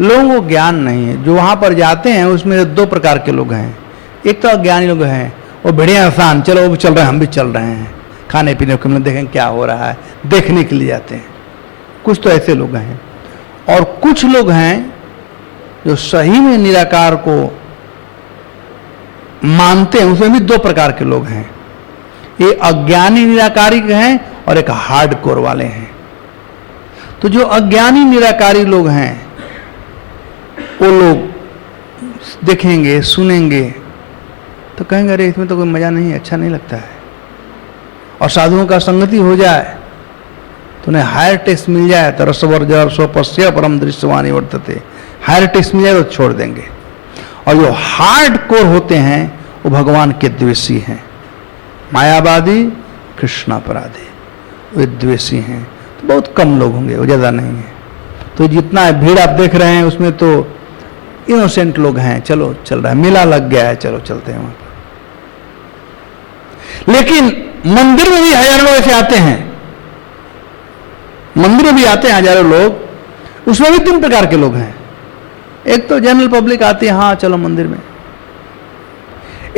लोगों को ज्ञान नहीं है। जो वहाँ पर जाते हैं उसमें दो प्रकार के लोग हैं। एक तो अज्ञानी लोग हैं, वो बढ़िया आसान, चलो वो भी चल रहे हैं, हम भी चल रहे हैं, खाने पीने को देखें क्या हो रहा है, देखने के लिए जाते हैं। कुछ तो ऐसे लोग हैं। और कुछ लोग हैं जो सही में निराकार को मानते हैं। उसमें भी दो प्रकार के लोग हैं। ये अज्ञानी निराकारी हैं और एक हार्डकोर वाले हैं। तो जो अज्ञानी निराकारी लोग हैं वो लोग देखेंगे, सुनेंगे तो कहेंगे अरे इसमें तो कोई मजा नहीं है, अच्छा नहीं लगता है। और साधुओं का संगति हो जाए तो उन्हें हायर टेस्ट मिल जाए तो रसवर जर स्वपस्य परम दृश्यवानी वर्तते, हायर टेस्ट मिल जाए तो छोड़ देंगे। और जो हार्ड कोर होते हैं वो भगवान के द्वेषी हैं, मायावादी, कृष्णापराधी, वे द्वेषी हैं। तो बहुत कम लोग होंगे, वो ज़्यादा नहीं है। तो जितना भीड़ आप देख रहे हैं उसमें तो इनोसेंट लोग हैं, चलो चल रहा है, मेला लग गया है, चलो चलते हैं वहां पर। लेकिन मंदिर में भी हजारों लोग ऐसे आते हैं, मंदिर में भी आते हैं हजारों लोग। उसमें भी तीन प्रकार के लोग हैं। एक तो जनरल पब्लिक आती है, हाँ चलो मंदिर में।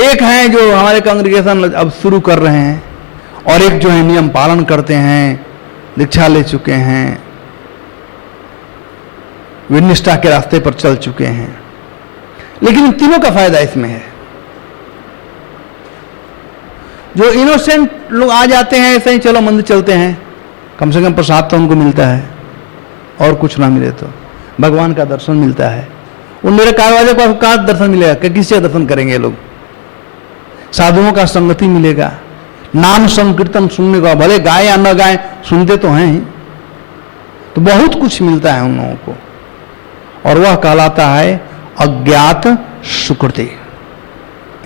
एक है जो हमारे कांग्रेगेशन अब शुरू कर रहे हैं, और एक जो है नियम पालन करते हैं, दीक्षा ले चुके हैं, वे निष्ठा के रास्ते पर चल चुके हैं। लेकिन इन तीनों का फायदा इसमें है। जो इनोसेंट लोग आ जाते हैं ऐसे ही, चलो मंदिर चलते हैं, कम से कम प्रसाद तो उनको मिलता है, और कुछ ना मिले तो भगवान का दर्शन मिलता है। वो मेरे कारवाजे को कहाँ दर्शन मिलेगा, किससे दर्शन करेंगे लोग? साधुओं का संगति मिलेगा, नाम संकीर्तन सुनने का, भले गाए या न गाए, सुनते तो हैं ही, तो बहुत कुछ मिलता है उन लोगों को। और वह कहलाता है अज्ञात सुकृति।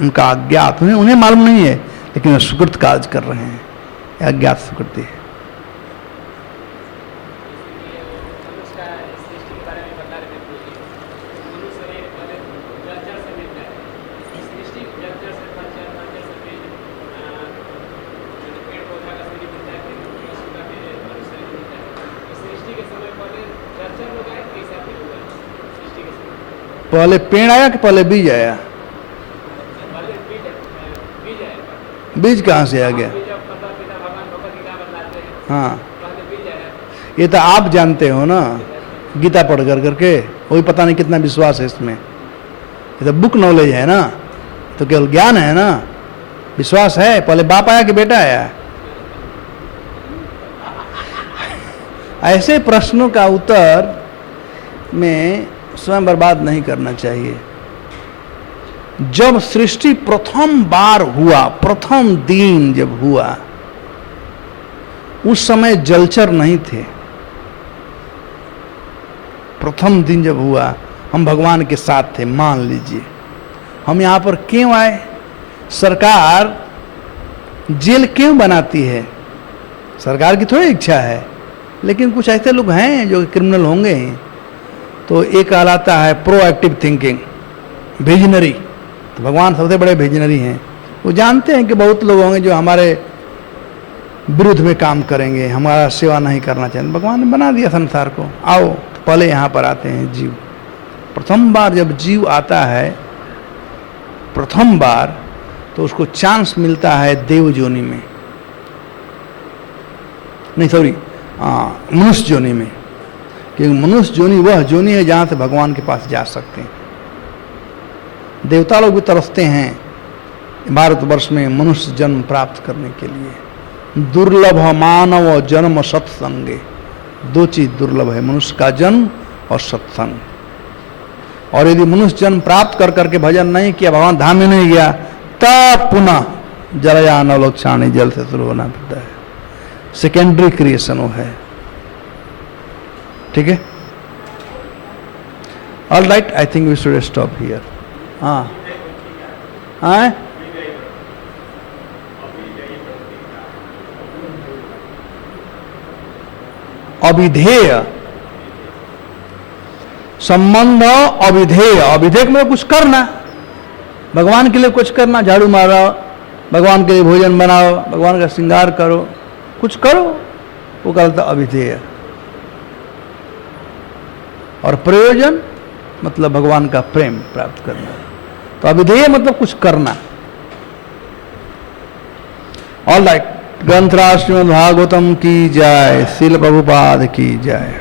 उनका अज्ञात, उन्हें मालूम नहीं है, लेकिन सुकृत कार्य कर रहे हैं, अज्ञात सुकृति है। पहले पेड़ आया कि पहले बीज आया? बीज कहाँ से आ गया? हाँ, ये तो आप जानते हो ना, गीता पढ़ कर करके, वही पता नहीं कितना विश्वास है इसमें। ये तो बुक नॉलेज है ना, तो केवल ज्ञान है ना, विश्वास है। पहले बाप आया कि बेटा आया? ऐसे प्रश्नों का उत्तर में स्वयं बर्बाद नहीं करना चाहिए। जब सृष्टि प्रथम बार हुआ, प्रथम दिन जब हुआ, उस समय जलचर नहीं थे। प्रथम दिन जब हुआ, हम भगवान के साथ थे, मान लीजिए। हम यहां पर क्यों आए? सरकार जेल क्यों बनाती है? सरकार की थोड़ी इच्छा है, लेकिन कुछ ऐसे लोग हैं जो क्रिमिनल होंगे। तो एक कहलाता है प्रोएक्टिव थिंकिंग, विजनरी। तो भगवान सबसे बड़े विजनरी हैं। वो जानते हैं कि बहुत लोग होंगे जो हमारे विरुद्ध में काम करेंगे, हमारा सेवा नहीं करना चाहेंगे। भगवान ने बना दिया संसार को, आओ। तो पहले यहाँ पर आते हैं जीव। प्रथम बार जब जीव आता है, प्रथम बार, तो उसको चांस मिलता है देव जोनि में, नहीं सॉरी, मनुष्य जोनि में। क्योंकि मनुष्य जोनि वह जोनि है जहाँ से भगवान के पास जा सकते हैं। देवता लोग भी तरसते हैं भारतवर्ष में मनुष्य जन्म प्राप्त करने के लिए। दुर्लभ मानव जन्म सत्संगे, दो चीज दुर्लभ है, मनुष्य का जन्म और सत्संग। और यदि मनुष्य जन्म प्राप्त कर करके भजन नहीं किया, भगवान धाम में नहीं गया, तब पुनः जलया नवलोक्षाणी, जल से शुरू होना पड़ता है। सेकेंडरी क्रिएशन वो है। ठीक है, all right, I think we should stop here. हाँ हाँ, अविधेय संबंध, अविधेय। अविधेय में कुछ करना, भगवान के लिए कुछ करना, झाड़ू मारो, भगवान के लिए भोजन बनाओ, भगवान का श्रृंगार करो, कुछ करो, वो कहता अविधेय। और प्रयोजन मतलब भगवान का प्रेम प्राप्त करना। तो अविधेय मतलब कुछ करना। ऑल राइट, ग्रंथराज श्रीमद् भागवतम की जय, श्रील प्रभुपाद की जय।